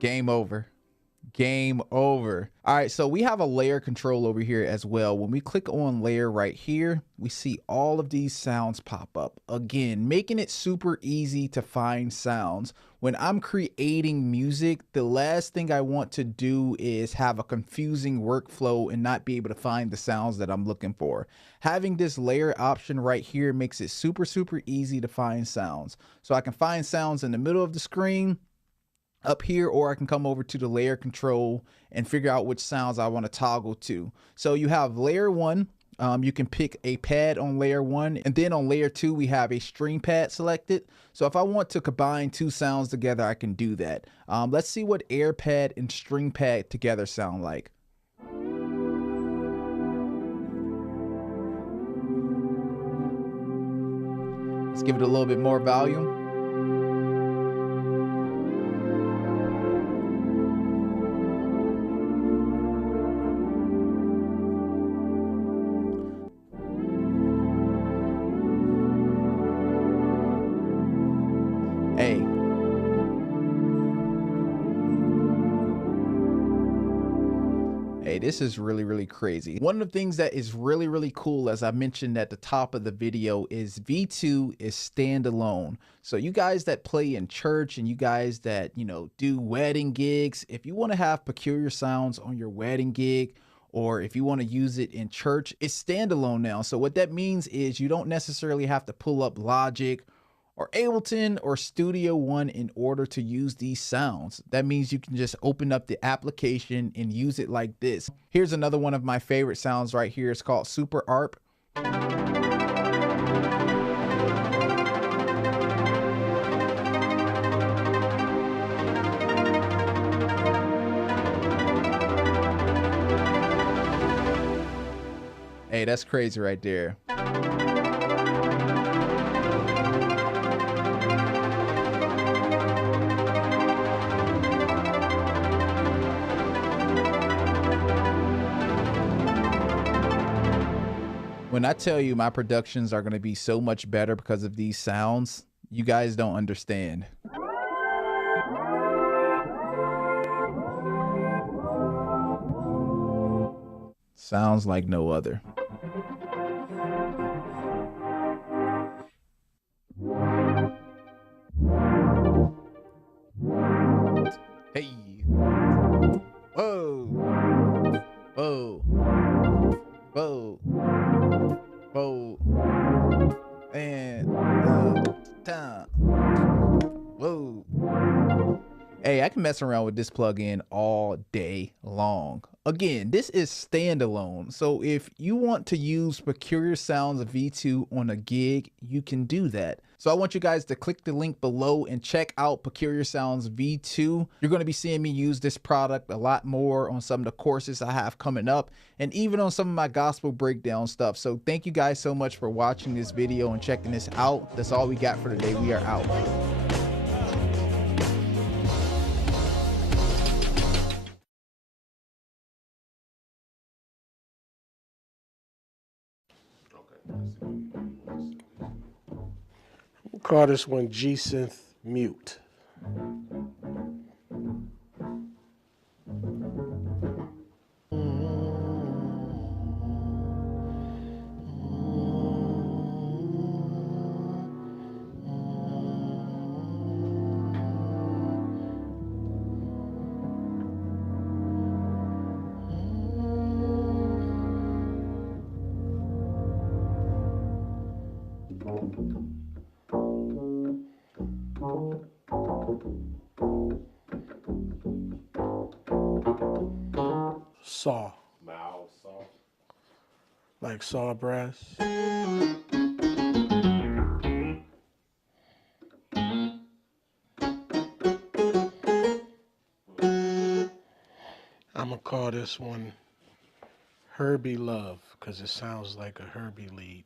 Game over. Game over. All right, so we have a layer control over here as well. When we click on layer right here, we see all of these sounds pop up. Again, making it super easy to find sounds. When I'm creating music, the last thing I want to do is have a confusing workflow and not be able to find the sounds that I'm looking for. Having this layer option right here makes it super, super easy to find sounds. So I can find sounds in the middle of the screen, up here, or I can come over to the layer control and figure out which sounds I want to toggle to. So you have layer 1. You can pick a pad on layer 1, and then on layer 2 we have a string pad selected. So if I want to combine two sounds together, I can do that. Let's see what air pad and string pad together sound like. Let's give it a little bit more volume. Hey, this is really, really crazy. One of the things that is really, really cool, as I mentioned at the top of the video, is V2 is standalone. So you guys that play in church and you guys that, you know, do wedding gigs, if you want to have Peculiar Sounds on your wedding gig, or if you want to use it in church, it's standalone now. So what that means is you don't necessarily have to pull up Logic or Ableton or Studio One in order to use these sounds. That means you can just open up the application and use it like this. Here's another one of my favorite sounds right here. It's called Super Arp. Hey, that's crazy right there. When I tell you my productions are going to be so much better because of these sounds, you guys don't understand. Sounds like no other. Whoa. Whoa. Whoa. Whoa. And time. Whoa. Hey, I can mess around with this plugin all day long. Again, this is standalone. So if you want to use Peculiar Sounds V2 on a gig, you can do that. So I want you guys to click the link below and check out Peculiar Sounds V2. You're going to be seeing me use this product a lot more on some of the courses I have coming up, and even on some of my gospel breakdown stuff. So thank you guys so much for watching this video and checking this out. That's all we got for today. We are out. We'll call this one G-Synth Mute. Saw. Mild, soft. Like saw brass. I'm gonna call this one Herbie Love, because it sounds like a Herbie lead.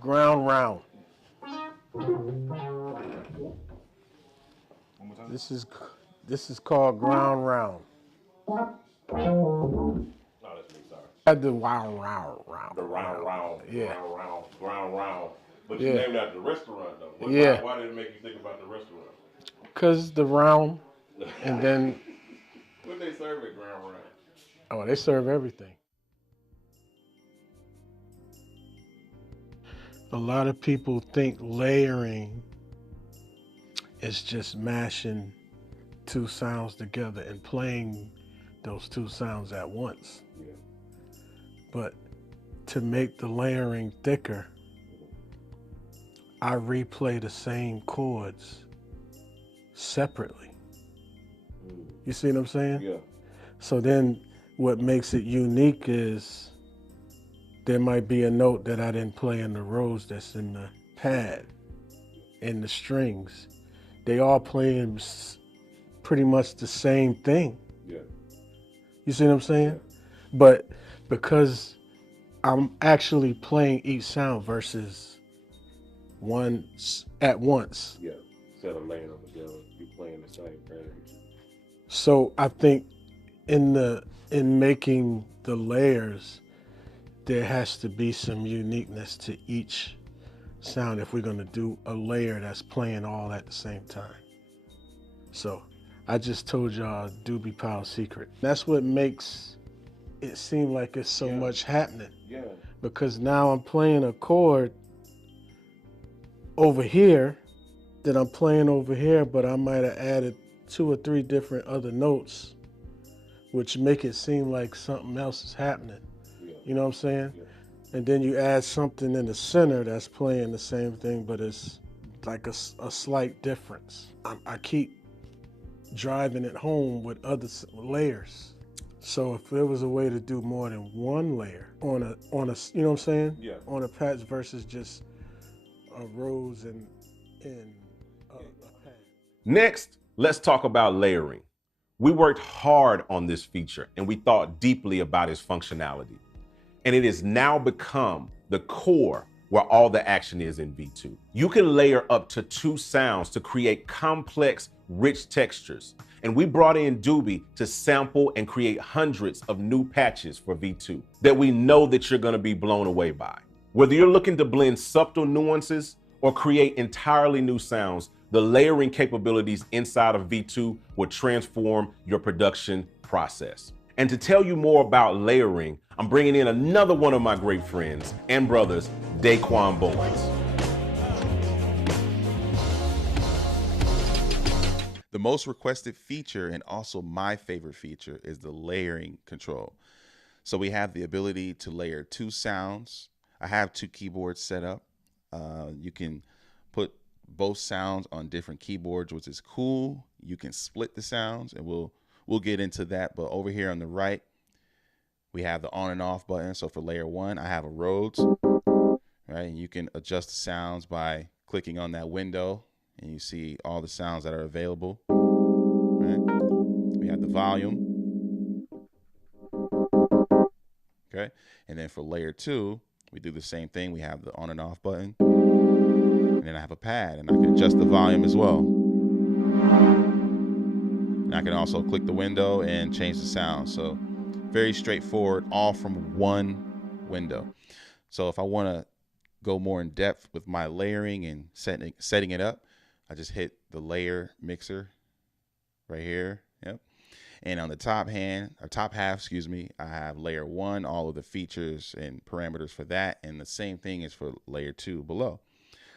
Ground round. This is called ground round. No, that's me, sorry. At the round. The round. Yeah. Round. But Yeah. you named after the restaurant, though. Yeah. Why did it make you think about the restaurant? Because the round, and then, What they serve at Ground Round? oh, they serve everything. A lot of people think layering is just mashing two sounds together and playing those two sounds at once. Yeah. But to make the layering thicker, I replay the same chords separately. You see what I'm saying? Yeah. So then what makes it unique is there might be a note that I didn't play in the rows that's in the pad, in the strings. They all playing pretty much the same thing. Yeah. You see what I'm saying? But because I'm actually playing each sound versus one at once. Yeah. Instead of laying them together, you playing the same pattern. So I think in making the layers, there has to be some uniqueness to each sound if we're gonna do a layer that's playing all at the same time. So I just told y'all Doobie Powell secret. That's what makes it seem like it's so much happening. Yeah. Because now I'm playing a chord over here that I'm playing over here, but I might have added 2 or 3 different other notes, which make it seem like something else is happening. Yeah. You know what I'm saying? Yeah. And then you add something in the center that's playing the same thing, but it's like a slight difference. I keep driving it home with other layers. So if there was a way to do more than one layer on a, you know what I'm saying? Yeah. On a patch versus just a rows and a pad. Next, let's talk about layering. We worked hard on this feature and we thought deeply about its functionality. And it has now become the core where all the action is in V2. You can layer up to 2 sounds to create complex, rich textures. And we brought in Doobie to sample and create hundreds of new patches for V2 that we know that you're gonna be blown away by. Whether you're looking to blend subtle nuances or create entirely new sounds, the layering capabilities inside of V2 will transform your production process. And to tell you more about layering, I'm bringing in another one of my great friends and brothers, Daquan Bowens. The most requested feature, and also my favorite feature, is the layering control. So we have the ability to layer 2 sounds. I have 2 keyboards set up. You can put both sounds on different keyboards, which is cool. You can split the sounds, and we'll get into that. But over here on the right, we have the on and off button. So for layer 1, I have a Rhodes, right? You can adjust the sounds by clicking on that window, and you see all the sounds that are available, right? We have the volume, okay? And then for layer 2, we do the same thing. We have the on and off button, and then I have a pad, and I can adjust the volume as well. And I can also click the window and change the sound. So very straightforward, all from one window. So if I want to go more in depth with my layering and setting it up, I just hit the layer mixer right here. Yep. And on the top half, excuse me, I have layer 1, all of the features and parameters for that. And the same thing is for layer 2 below.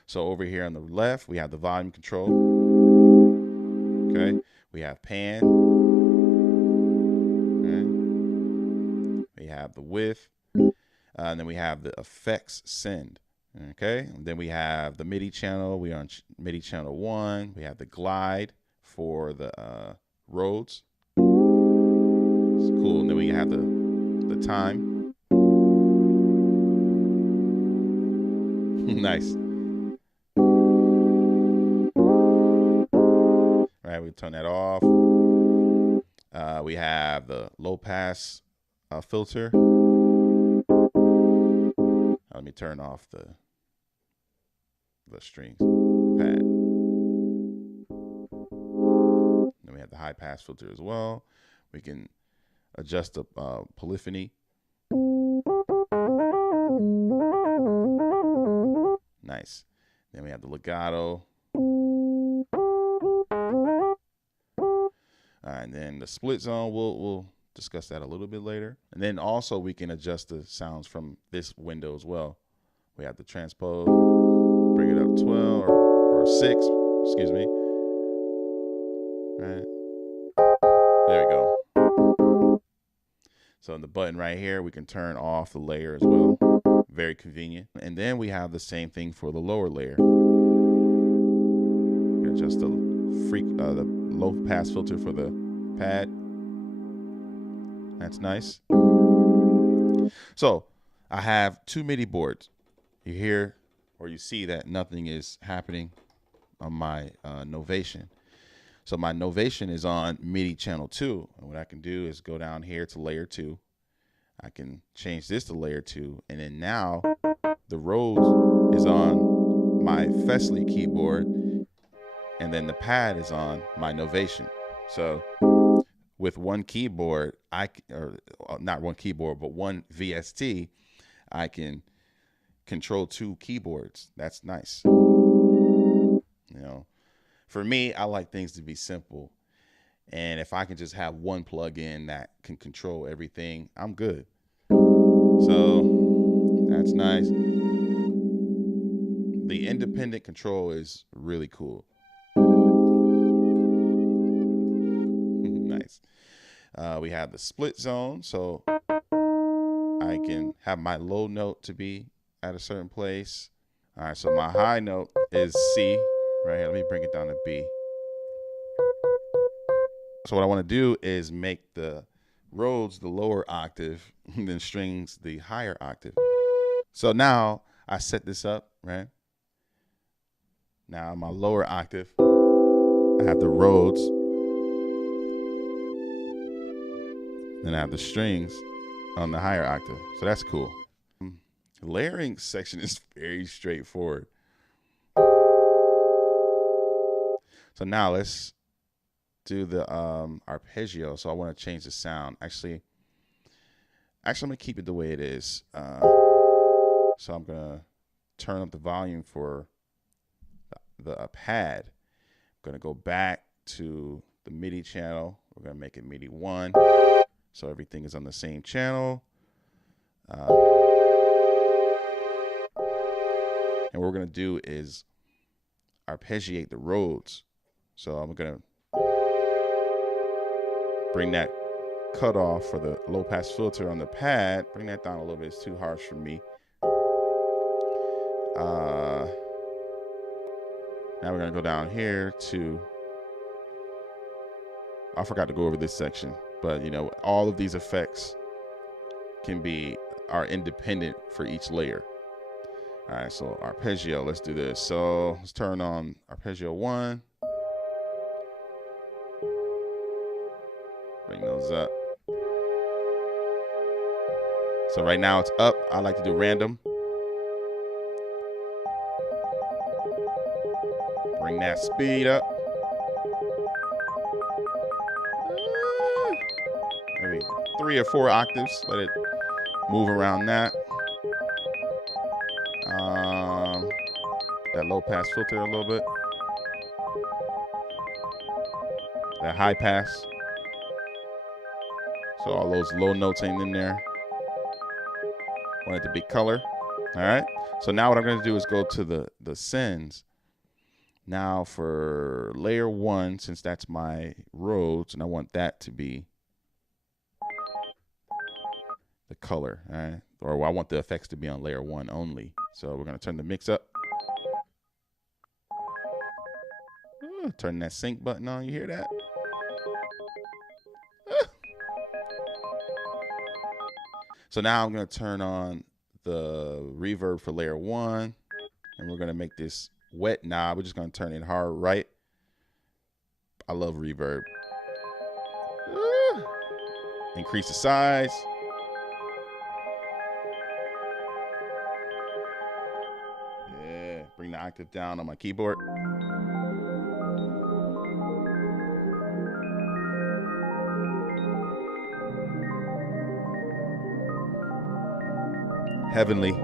So over here on the left, we have the volume control. Okay. We have pan. Okay. We have the width. And then we have the effects send. Okay, and then we have the MIDI channel. We are on MIDI channel 1. We have the glide for the Rhodes. It's cool. And then we have the time. Nice. All right, we turn that off. We have the low pass filter. Let me turn off the strings pad. Then we have the high pass filter as well. We can adjust the polyphony. Nice. Then we have the legato. And then the split zone, we'll discuss that a little bit later. And then also we can adjust the sounds from this window as well. We have the transpose, bring it up 12 or 6, excuse me. Right. There we go. So in the button right here, we can turn off the layer as well. Very convenient. And then we have the same thing for the lower layer. We can adjust the low pass filter for the pad. That's nice. So I have 2 MIDI boards. You hear or you see that nothing is happening on my Novation. So my Novation is on MIDI channel 2. And what I can do is go down here to layer 2. I can change this to layer 2. And then now the Rhodes is on my Fesley keyboard. And then the pad is on my Novation. So with one keyboard, not one keyboard, but one VST, I can control 2 keyboards. That's nice. You know, for me, I like things to be simple. And if I can just have one plug-in that can control everything, I'm good. So that's nice. The independent control is really cool. Nice. We have the split zone, so I can have my low note to be at a certain place. All right, so my high note is C. Right here, let me bring it down to B. So what I want to do is make the Rhodes the lower octave, and then strings the higher octave. So now I set this up, right? Now my lower octave, I have the Rhodes. Then I have the strings on the higher octave. So that's cool. The layering section is very straightforward. So now let's do the arpeggio. So I want to change the sound. Actually, I'm going to keep it the way it is. So I'm going to turn up the volume for the pad. I'm going to go back to the MIDI channel. We're gonna make it MIDI 1, so everything is on the same channel. And what we're gonna do is arpeggiate the Rhodes. So I'm gonna bring that cutoff for the low pass filter on the pad, bring that down a little bit. It's too harsh for me. Now we're gonna go down here to, I forgot to go over this section, but you know, all of these effects are independent for each layer. All right, so arpeggio, let's do this. So let's turn on arpeggio 1. Bring those up. So right now it's up. I like to do random. Bring that speed up. Maybe 3 or 4 octaves. Let it move around that. That low pass filter a little bit. That high pass. So all those low notes ain't in there. Want it to be color. All right. So now what I'm going to do is go to the sends. Now for layer 1, since that's my Rhodes, and I want that to be the color, all right? Or I want the effects to be on layer 1 only. So we're going to turn the mix up. Turn that sync button on. You hear that? So now I'm going to turn on the reverb for layer 1, and we're going to make this wet knob. We're just going to turn it hard right. I love reverb. Increase the size. Yeah, bring the octave down on my keyboard. Heavenly.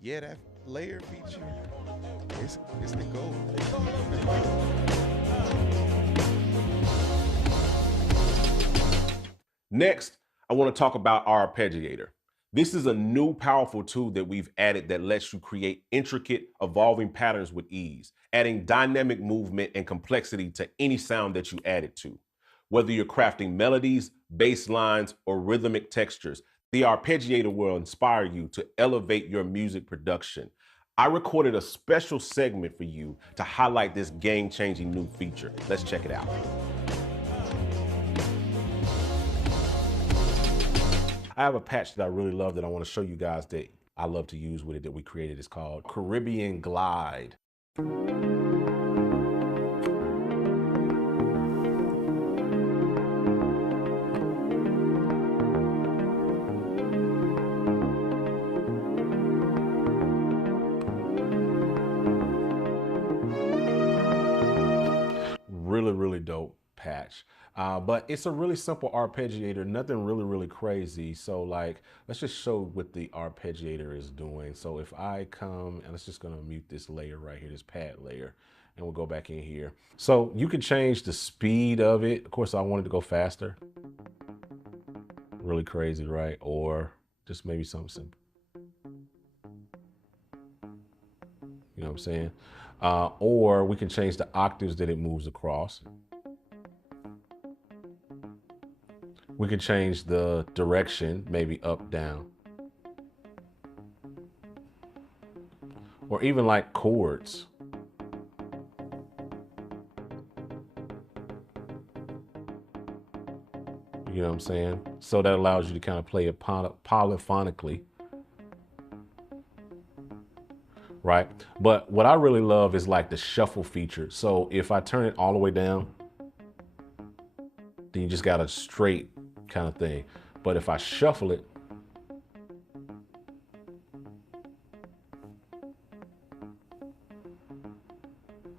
Yeah, that layer feature, it's the goal. Next, I want to talk about our Arpeggiator. This is a new powerful tool that we've added that lets you create intricate, evolving patterns with ease, adding dynamic movement and complexity to any sound that you add it to. Whether you're crafting melodies, bass lines, or rhythmic textures, the Arpeggiator will inspire you to elevate your music production. I recorded a special segment for you to highlight this game-changing new feature. Let's check it out. I have a patch that I really love that I want to show you guys that I love to use with it that we created. It's called Caribbean Glide. Really dope patch. But it's a really simple arpeggiator, nothing really crazy. So like, let's just show what the arpeggiator is doing. So if I come, and let's just gonna mute this layer right here, this pad layer, and we'll go back in here. So you can change the speed of it. Of course, I wanted to go faster. Really crazy, right? Or just maybe something simple. You know what I'm saying? Or we can change the octaves that it moves across. We can change the direction, maybe up, down. Or even like chords. You know what I'm saying? So that allows you to kind of play it polyphonically. Right? But what I really love is like the shuffle feature. So if I turn it all the way down, then you just got a straight kind of thing. But if I shuffle it,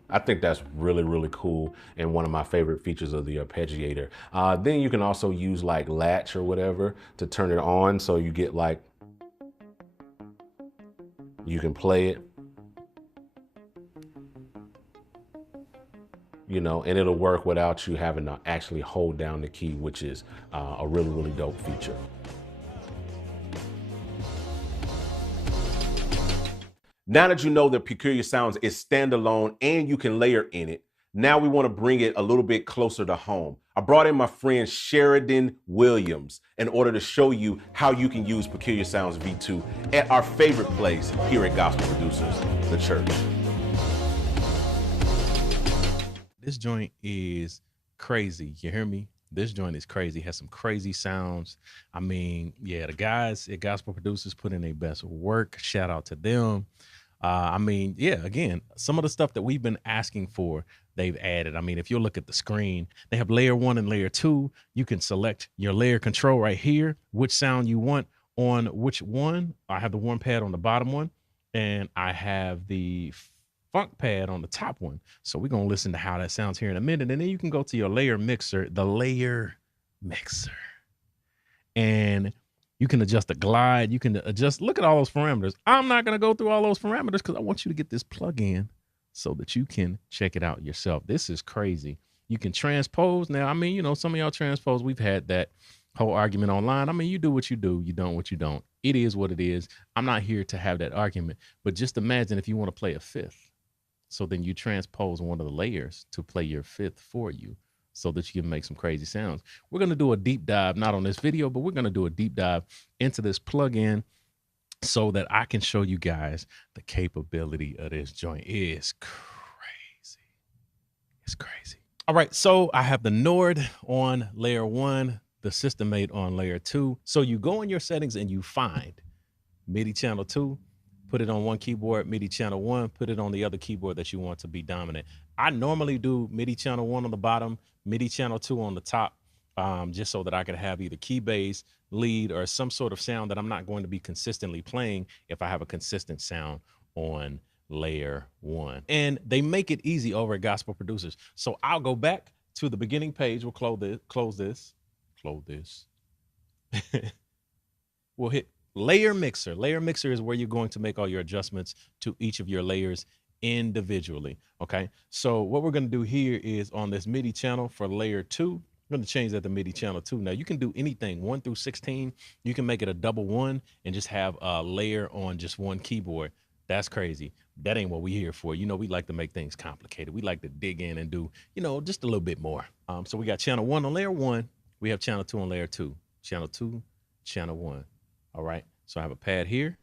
I think that's really cool and one of my favorite features of the Arpeggiator. Then you can also use like latch or whatever to turn it on, so you get like, you can play it. you know, and it'll work without you having to actually hold down the key, which is a really, really dope feature. Now that you know that Peculiar Sounds is standalone and you can layer in it, now we want to bring it a little bit closer to home. I brought in my friend Sheridan Williams in order to show you how you can use Peculiar Sounds V2 at our favorite place here at Gospel Producers, the church. This joint is crazy. You hear me? This joint is crazy. Has some crazy sounds. I mean, yeah, the guys at Gospel Producers put in their best work. Shout out to them. I mean, yeah, again, some of the stuff that we've been asking for, they've added. I mean, if you look at the screen, they have layer 1 and layer 2. You can select your layer control right here, which sound you want on which one. I have the warm pad on the bottom one, and I have the funk pad on the top one. So we're going to listen to how that sounds here in a minute. And then you can go to your layer mixer, the layer mixer. And you can adjust the glide. You can adjust, look at all those parameters. I'm not going to go through all those parameters because I want you to get this plug in so that you can check it out yourself. This is crazy. You can transpose. Now, I mean, you know, some of y'all transpose, we've had that whole argument online. I mean, you do what you do, you don't what you don't. It is what it is. I'm not here to have that argument, but just imagine if you want to play a fifth. So then you transpose one of the layers to play your fifth for you so that you can make some crazy sounds. We're going to do a deep dive, not on this video, but we're going to do a deep dive into this plugin so that I can show you guys the capability of this joint. It's crazy. It's crazy. All right, so I have the Nord on layer 1, the System Mate on layer 2. So you go in your settings and you find MIDI channel 2, put it on one keyboard, MIDI channel 1, put it on the other keyboard that you want to be dominant. I normally do MIDI channel 1 on the bottom, MIDI channel 2 on the top, just so that I could have either key bass, lead, or some sort of sound that I'm not going to be consistently playing if I have a consistent sound on layer 1. And they make it easy over at Gospel Producers. So I'll go back to the beginning page. We'll close this. We'll hit Layer Mixer. Layer Mixer is where you're going to make all your adjustments to each of your layers individually. Okay, so what we're going to do here is on this MIDI channel for layer 2, I'm going to change that to MIDI channel 2. Now you can do anything 1 through 16. You can make it a double 1 and just have a layer on just one keyboard. That's crazy. That ain't what we're here for. You know, we like to make things complicated. We like to dig in and do, you know, just a little bit more. So we got channel 1 on layer 1. We have channel 2 on layer 2. Channel 2, channel 1. All right. So I have a pad here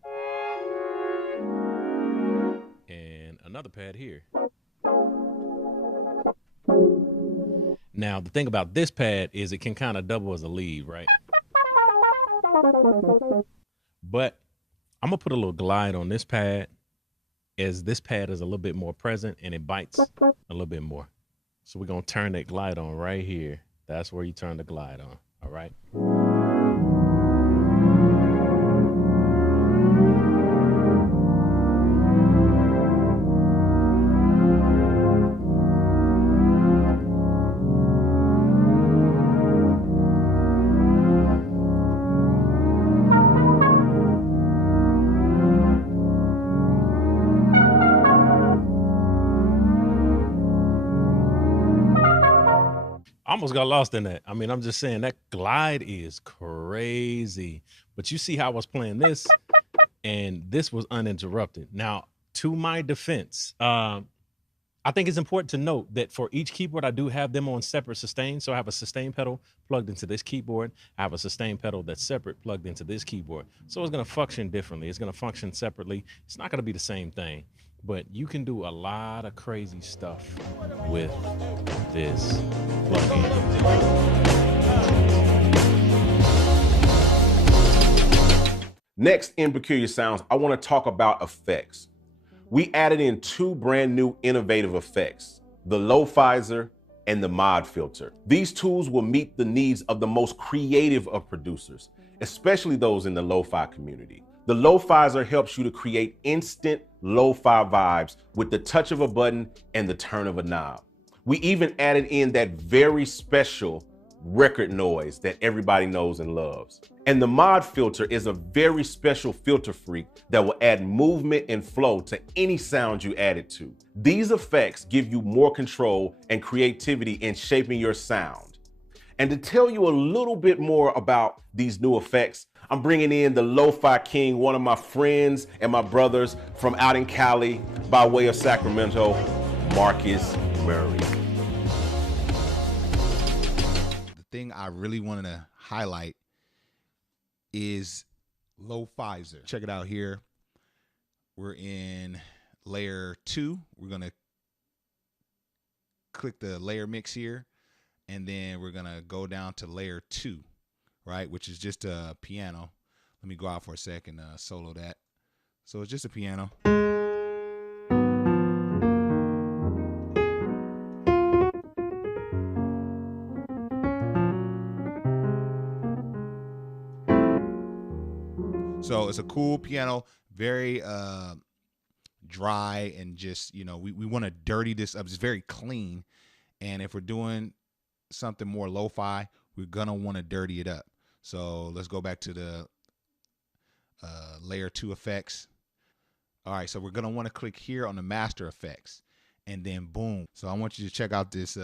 and another pad here. Now, the thing about this pad is it can kind of double as a lead, right? But I'm going to put a little glide on this pad, as this pad is a little bit more present and it bites a little bit more. So we're going to turn that glide on right here. That's where you turn the glide on. All right. Almost got lost in that. I mean, I'm just saying that glide is crazy. But you see how I was playing this, and this was uninterrupted. Now, to my defense, I think it's important to note that for each keyboard, I do have them on separate sustain. So I have a sustain pedal plugged into this keyboard. I have a sustain pedal that's separate plugged into this keyboard. So it's going to function differently. It's going to function separately. It's not going to be the same thing. But you can do a lot of crazy stuff with this plugin. Next in Peculiar Sounds, I want to talk about effects. We added in 2 brand new innovative effects, the Lo-Fizer and the Mod Filter. These tools will meet the needs of the most creative of producers, especially those in the lo-fi community. The Lo-Fizer helps you to create instant lo-fi vibes with the touch of a button and the turn of a knob. We even added in that very special record noise that everybody knows and loves. And the mod filter is a very special filter freak that will add movement and flow to any sound you add it to. These effects give you more control and creativity in shaping your sound. And to tell you a little bit more about these new effects, I'm bringing in the Lo-Fi King, one of my friends and my brothers from out in Cali by way of Sacramento, Marcus Murray. The thing I really wanted to highlight is Lo-Fizer. Check it out here. We're in layer 2. We're going to click the layer mix here, and then we're going to go down to layer 2, right, which is just a piano. Let me go out for a second, solo that. So it's just a piano. So it's a cool piano, very dry, and just, you know, we want to dirty this up. It's very clean. And if we're doing something more lo-fi, we're going to want to dirty it up. So let's go back to the layer 2 effects. All right, so we're going to want to click here on the master effects, and then boom. So I want you to check out this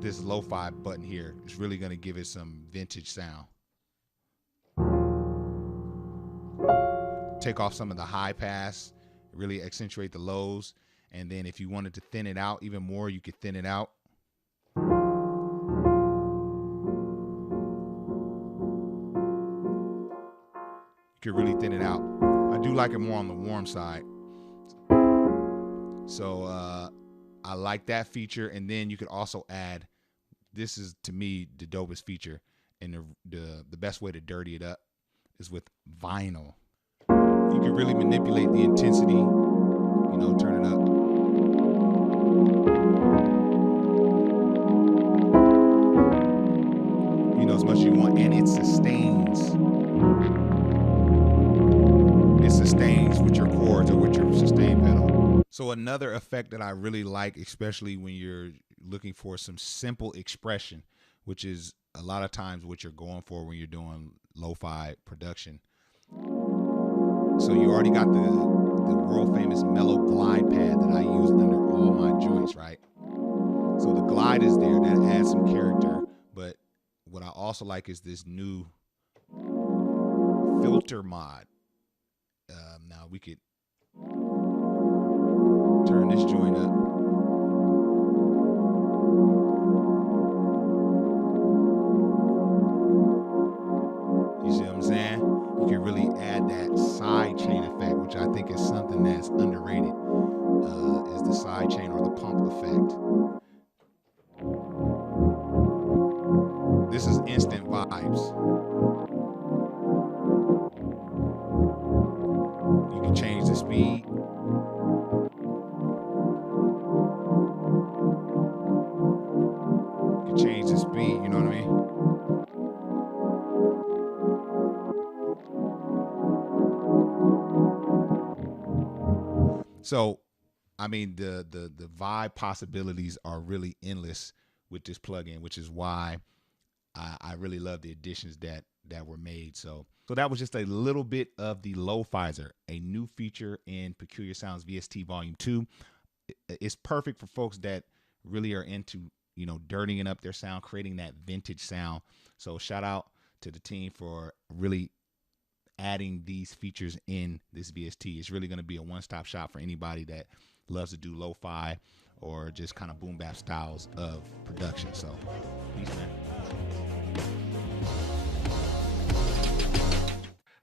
this lo-fi button here. It's really going to give it some vintage sound. Take off some of the high pass, really accentuate the lows, and then if you wanted to thin it out even more, you could thin it out. You could really thin it out. I do like it more on the warm side. So I like that feature, and then you could also add, this is to me the dopest feature, and the best way to dirty it up is with vinyl. You can really manipulate the intensity, you know, turn it up. You know, as much as you want, and it sustains. It sustains with your chords or with your sustain pedal. So another effect that I really like, especially when you're looking for some simple expression, which is a lot of times what you're going for when you're doing lo-fi production. So you already got the world famous mellow glide pad that I use under all my joints, right? So the glide is there, that adds some character. But what I also like is this new filter mod. Now we could turn this joint up. You see what I'm saying? You can really add that side chain effect, which I think is something that's underrated, is the side chain or the pump effect. This is instant vibes. You can change the speed. You can change the speed, you know what I mean? So, I mean, the vibe possibilities are really endless with this plugin, which is why I really love the additions that were made. So that was just a little bit of the Lo-Fizer, a new feature in Peculiar Sounds VST Volume 2. It's perfect for folks that really are into, you know, dirtying up their sound, creating that vintage sound. So shout out to the team for really adding these features in this VST. It's really going to be a one-stop shop for anybody that loves to do lo-fi or just kind of boom bap styles of production. So peace, man.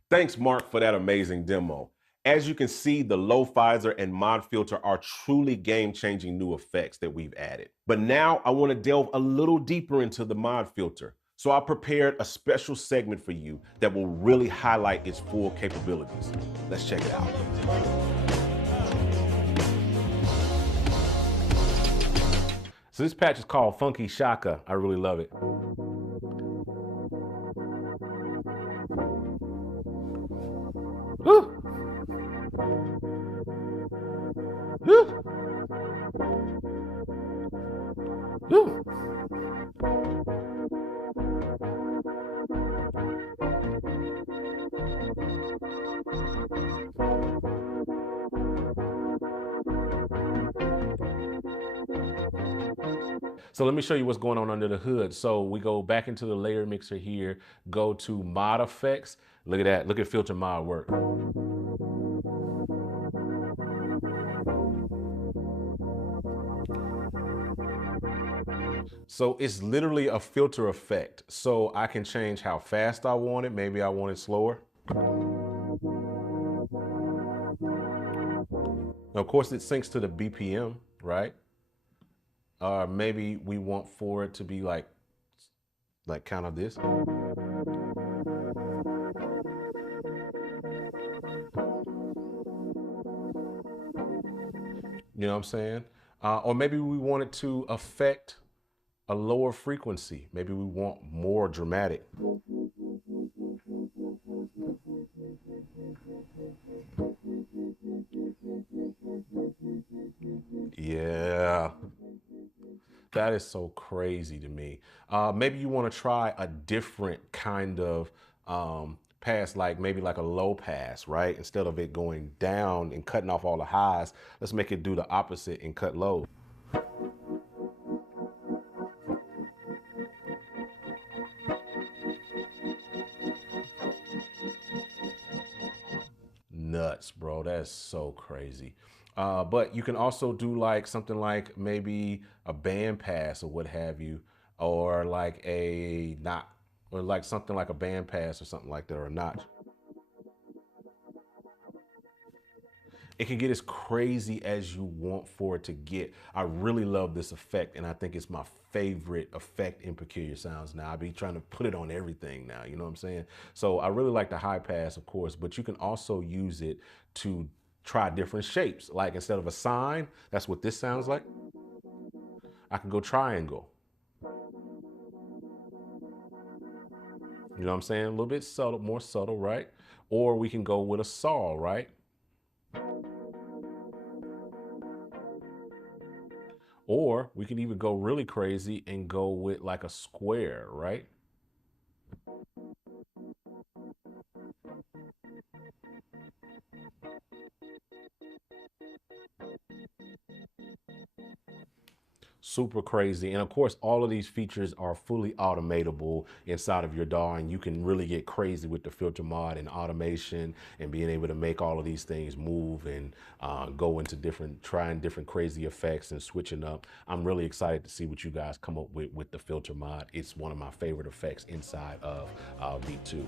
Thanks, Mark, for that amazing demo. As you can see, the Lo-Fizer and Mod Filter are truly game-changing new effects that we've added. But now I want to delve a little deeper into the Mod Filter. So I prepared a special segment for you that will really highlight its full capabilities. Let's check it out. So this patch is called Funky Shaka. I really love it. Woo! Woo! Woo! So let me show you what's going on under the hood. So we go back into the layer mixer here, go to mod effects. Look at that, look at filter mod work. So it's literally a filter effect. So I can change how fast I want it. Maybe I want it slower. Now, of course, it syncs to the BPM, right? Maybe we want for it to be like kind of this. You know what I'm saying? Or maybe we want it to affect a lower frequency. Maybe we want more dramatic. Yeah. That is so crazy to me. Maybe you want to try a different kind of pass, like maybe like a low pass, right? Instead of it going down and cutting off all the highs, let's make it do the opposite and cut low. Nuts, bro. That's so crazy. But you can also do like something like maybe a band pass or what have you, or like a knot, or like something like a band pass or something like that, or a notch. It can get as crazy as you want for it to get. I really love this effect, and I think it's my favorite effect in Peculiar Sounds now. I be trying to put it on everything now, you know what I'm saying? So I really like the high pass, of course, but you can also use it to try different shapes. Like instead of a sine, that's what this sounds like. I can go triangle. You know what I'm saying? A little bit subtle, more subtle, right? Or we can go with a saw, right? Or we can even go really crazy and go with like a square, right? Super crazy. And of course, all of these features are fully automatable inside of your DAW, and you can really get crazy with the filter mod and automation and being able to make all of these things move and go into trying different crazy effects and switching up. I'm really excited to see what you guys come up with the filter mod. It's one of my favorite effects inside of Beat 2.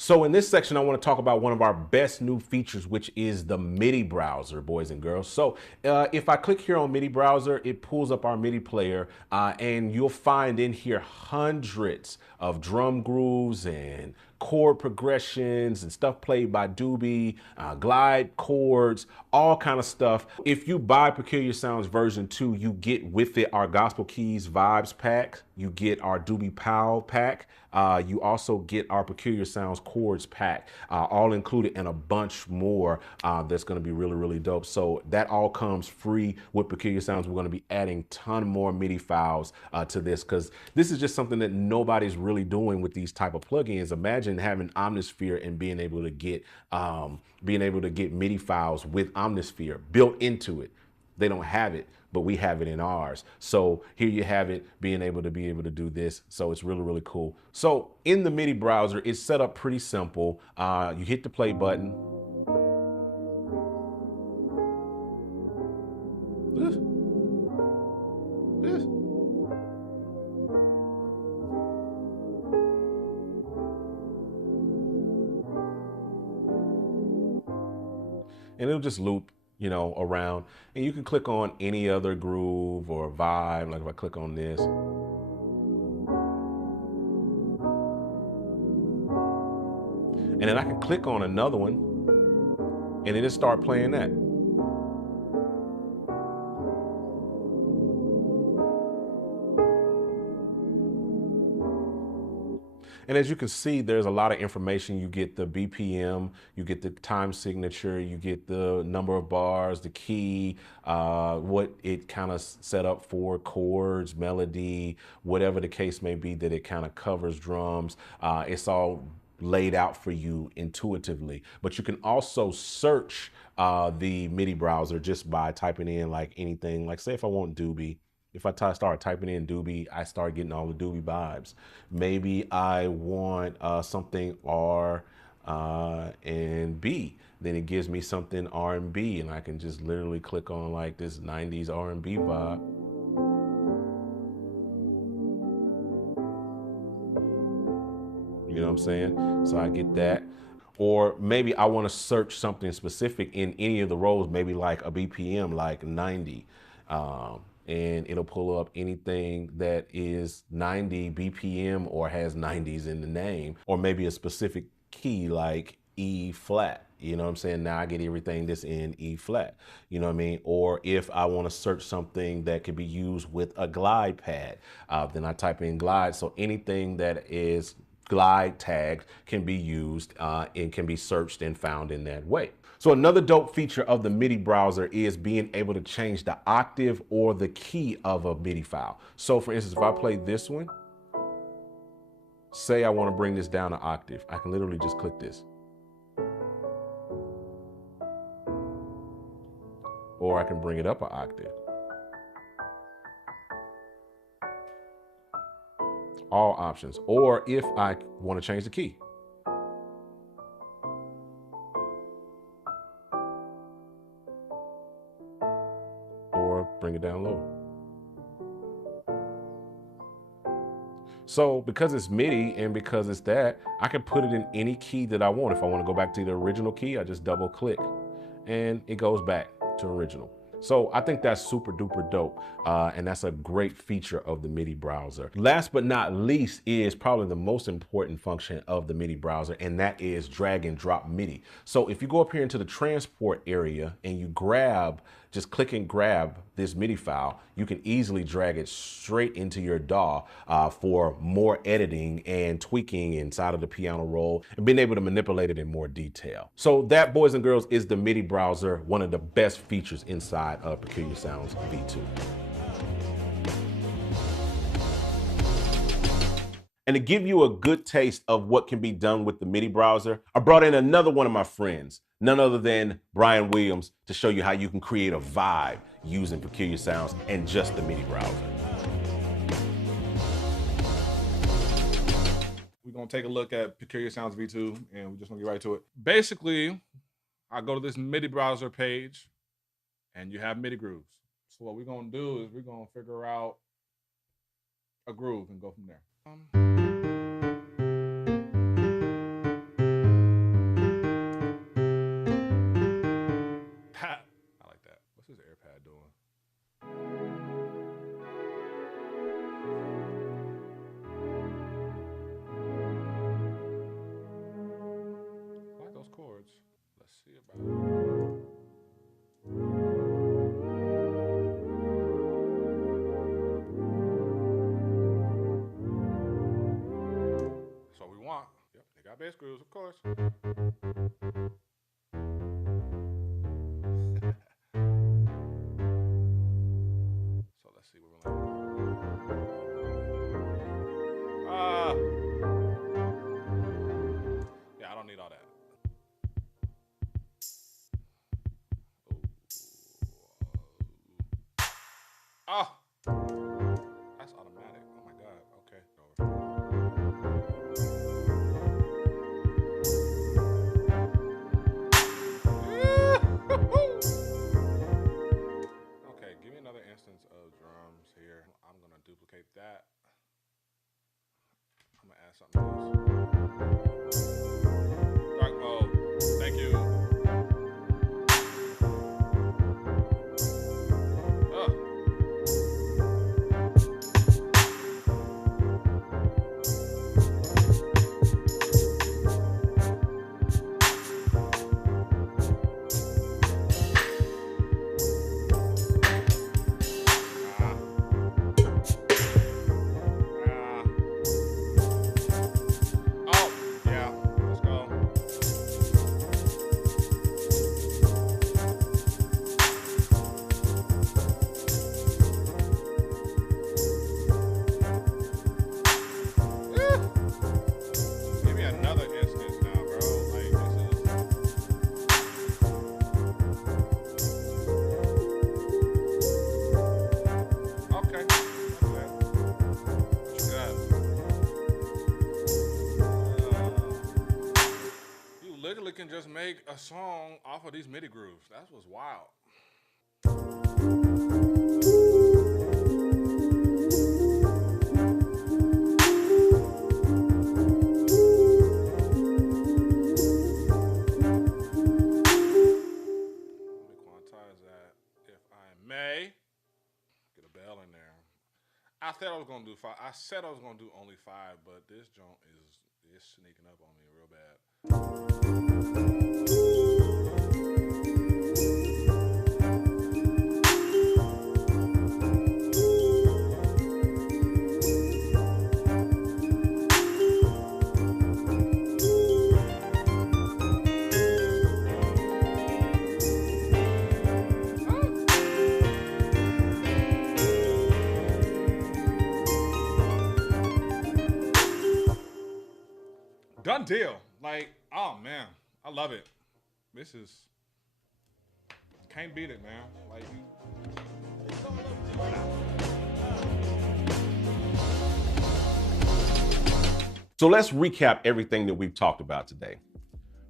So in this section, I want to talk about one of our best new features, which is the Midi browser, boys and girls. So if I click here on Midi browser, it pulls up our Midi player, and you'll find in here hundreds of drum grooves and chord progressions and stuff played by Doobie, glide chords, all kind of stuff. If you buy Peculiar Sounds version 2, you get with it our Gospel Keys Vibes pack. You get our Doobie Powell pack. You also get our Peculiar Sounds chords pack, all included, and a bunch more that's going to be really, really dope. So that all comes free with Peculiar Sounds. We're going to be adding a ton more MIDI files to this, because this is just something that nobody's really doing with these type of plugins. Imagine having Omnisphere and being able to get MIDI files with Omnisphere built into it. They don't have it, but we have it in ours. So here you have it, being able to do this. So it's really, really cool. So in the Midi browser, it's set up pretty simple. You hit the play button. And it'll just loop, you know, around, and you can click on any other groove or vibe. Like if I click on this, and then I can click on another one, and it'll start playing that. And as you can see, there's a lot of information. You get the BPM, you get the time signature, you get the number of bars, the key, what it kind of set up for, chords, melody, whatever the case may be that it kind of covers, drums. It's all laid out for you intuitively. But you can also search the MIDI browser just by typing in like anything. Like say if I want Doobie, if I start typing in Doobie, I start getting all the Doobie vibes. Maybe I want something R and B, then it gives me something R&B, and I can just literally click on like this 90s R&B vibe. You know what I'm saying? So I get that. Or maybe I want to search something specific in any of the rows, maybe like a BPM, like 90. And it'll pull up anything that is 90 BPM or has 90s in the name, or maybe a specific key like E flat. You know what I'm saying? Now I get everything that's in E flat. You know what I mean? Or if I want to search something that could be used with a glide pad, then I type in glide. So anything that is glide tagged can be used and can be searched and found in that way. So another dope feature of the MIDI browser is being able to change the octave or the key of a MIDI file. So for instance, if I play this one, say I want to bring this down an octave, I can literally just click this. Or I can bring it up an octave. All options. Or if I want to change the key. Or bring it down low. So because it's MIDI and because it's that, I can put it in any key that I want. If I want to go back to the original key, I just double click and it goes back to original. So I think that's super duper dope. And that's a great feature of the MIDI browser. Last but not least is probably the most important function of the MIDI browser, and that is drag and drop MIDI. So if you go up here into the transport area and you grab, just click and grab this MIDI file, you can easily drag it straight into your DAW for more editing and tweaking inside of the piano roll and being able to manipulate it in more detail. So that, boys and girls, is the MIDI browser, one of the best features inside of Peculiar Sounds V2. And to give you a good taste of what can be done with the MIDI browser, I brought in another one of my friends, none other than Brian Williams, to show you how you can create a vibe using Peculiar Sounds and just the MIDI browser. We're gonna take a look at Peculiar Sounds V2 and we're just gonna get right to it. Basically, I go to this MIDI browser page and you have MIDI grooves. So what we're gonna do is we're gonna figure out a groove and go from there. Pat, I like that. What's this AirPad doing? I like those chords. Let's see about it. That's what we want. Yep, they got bass grooves, of course. So let's see what we're like. Yeah, I don't need all that. Oh, that's automatic. Oh my God. Okay. Okay, give me another instance of drums here. I'm gonna duplicate that. I'm gonna add something else. Dark mode. Thank you. just make a song off of these MIDI grooves. That was wild. Let me quantize that, if I may. Get a bell in there. I said I was gonna do 5. I said I was gonna do only 5, but this joint is sneaking up on me real bad. Done deal. Like, oh man, I love it. This is can't beat it, man. Like So let's recap everything that we've talked about today.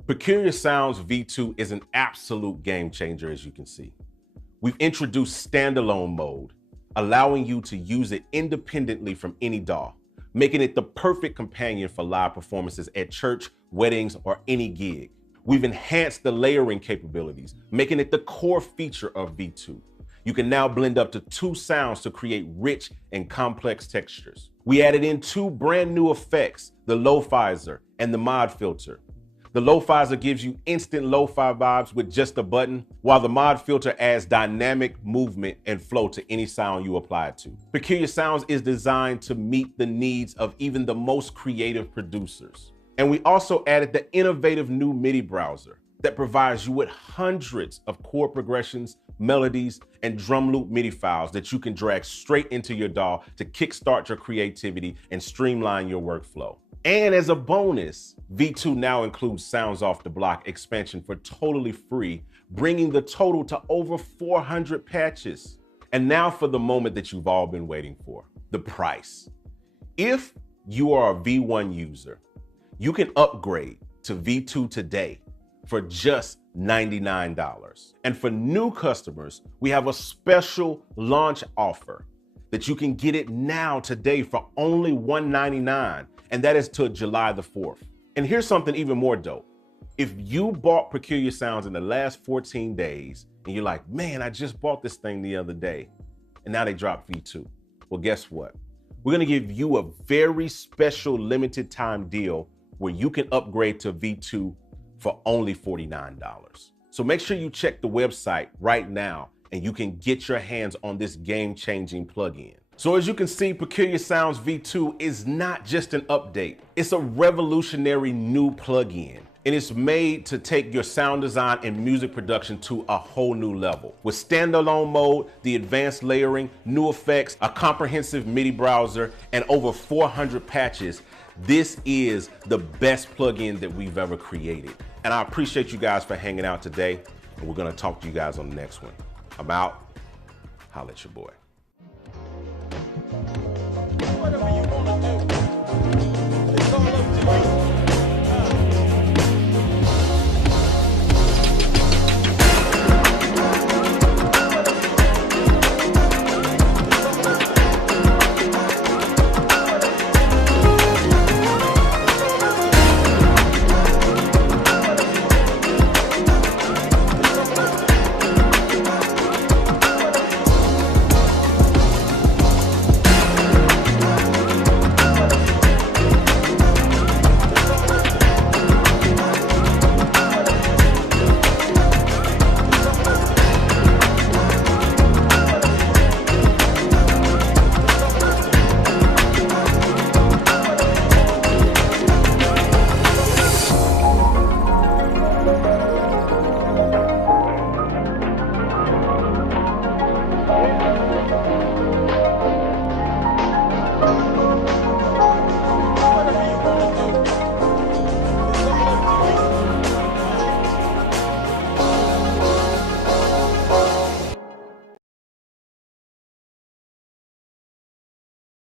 Peculiar Sounds V2 is an absolute game changer, as you can see. We've introduced Standalone Mode, allowing you to use it independently from any DAW, making it the perfect companion for live performances at church, weddings, or any gig. We've enhanced the layering capabilities, making it the core feature of V2. You can now blend up to 2 sounds to create rich and complex textures. We added in 2 brand new effects, the Lo-Fizer and the Mod Filter. The Lo-Fizer gives you instant lo-fi vibes with just a button, while the Mod Filter adds dynamic movement and flow to any sound you apply it to. Peculiar Sounds is designed to meet the needs of even the most creative producers. And we also added the innovative new MIDI browser that provides you with hundreds of chord progressions, melodies, and drum loop MIDI files that you can drag straight into your DAW to kickstart your creativity and streamline your workflow. And as a bonus, V2 now includes Sounds Off the Block expansion for totally free, bringing the total to over 400 patches. And now for the moment that you've all been waiting for, the price. If you are a V1 user, you can upgrade to V2 today for just $99. And for new customers, we have a special launch offer that you can get it now today for only $199, and that is till July the 4th. And here's something even more dope. If you bought Peculiar Sounds in the last 14 days, and you're like, man, I just bought this thing the other day, and now they dropped V2. Well, guess what? We're gonna give you a very special limited time deal where you can upgrade to V2 for only $49. So make sure you check the website right now and you can get your hands on this game-changing plugin. So as you can see, Peculiar Sounds V2 is not just an update. It's a revolutionary new plugin. And it's made to take your sound design and music production to a whole new level. With Standalone Mode, the advanced layering, new effects, a comprehensive MIDI browser, and over 400 patches, this is the best plugin that we've ever created. And I appreciate you guys for hanging out today. And we're gonna talk to you guys on the next one. I'm out. Holla at your boy. Whatever you wanna do, it's all up to you.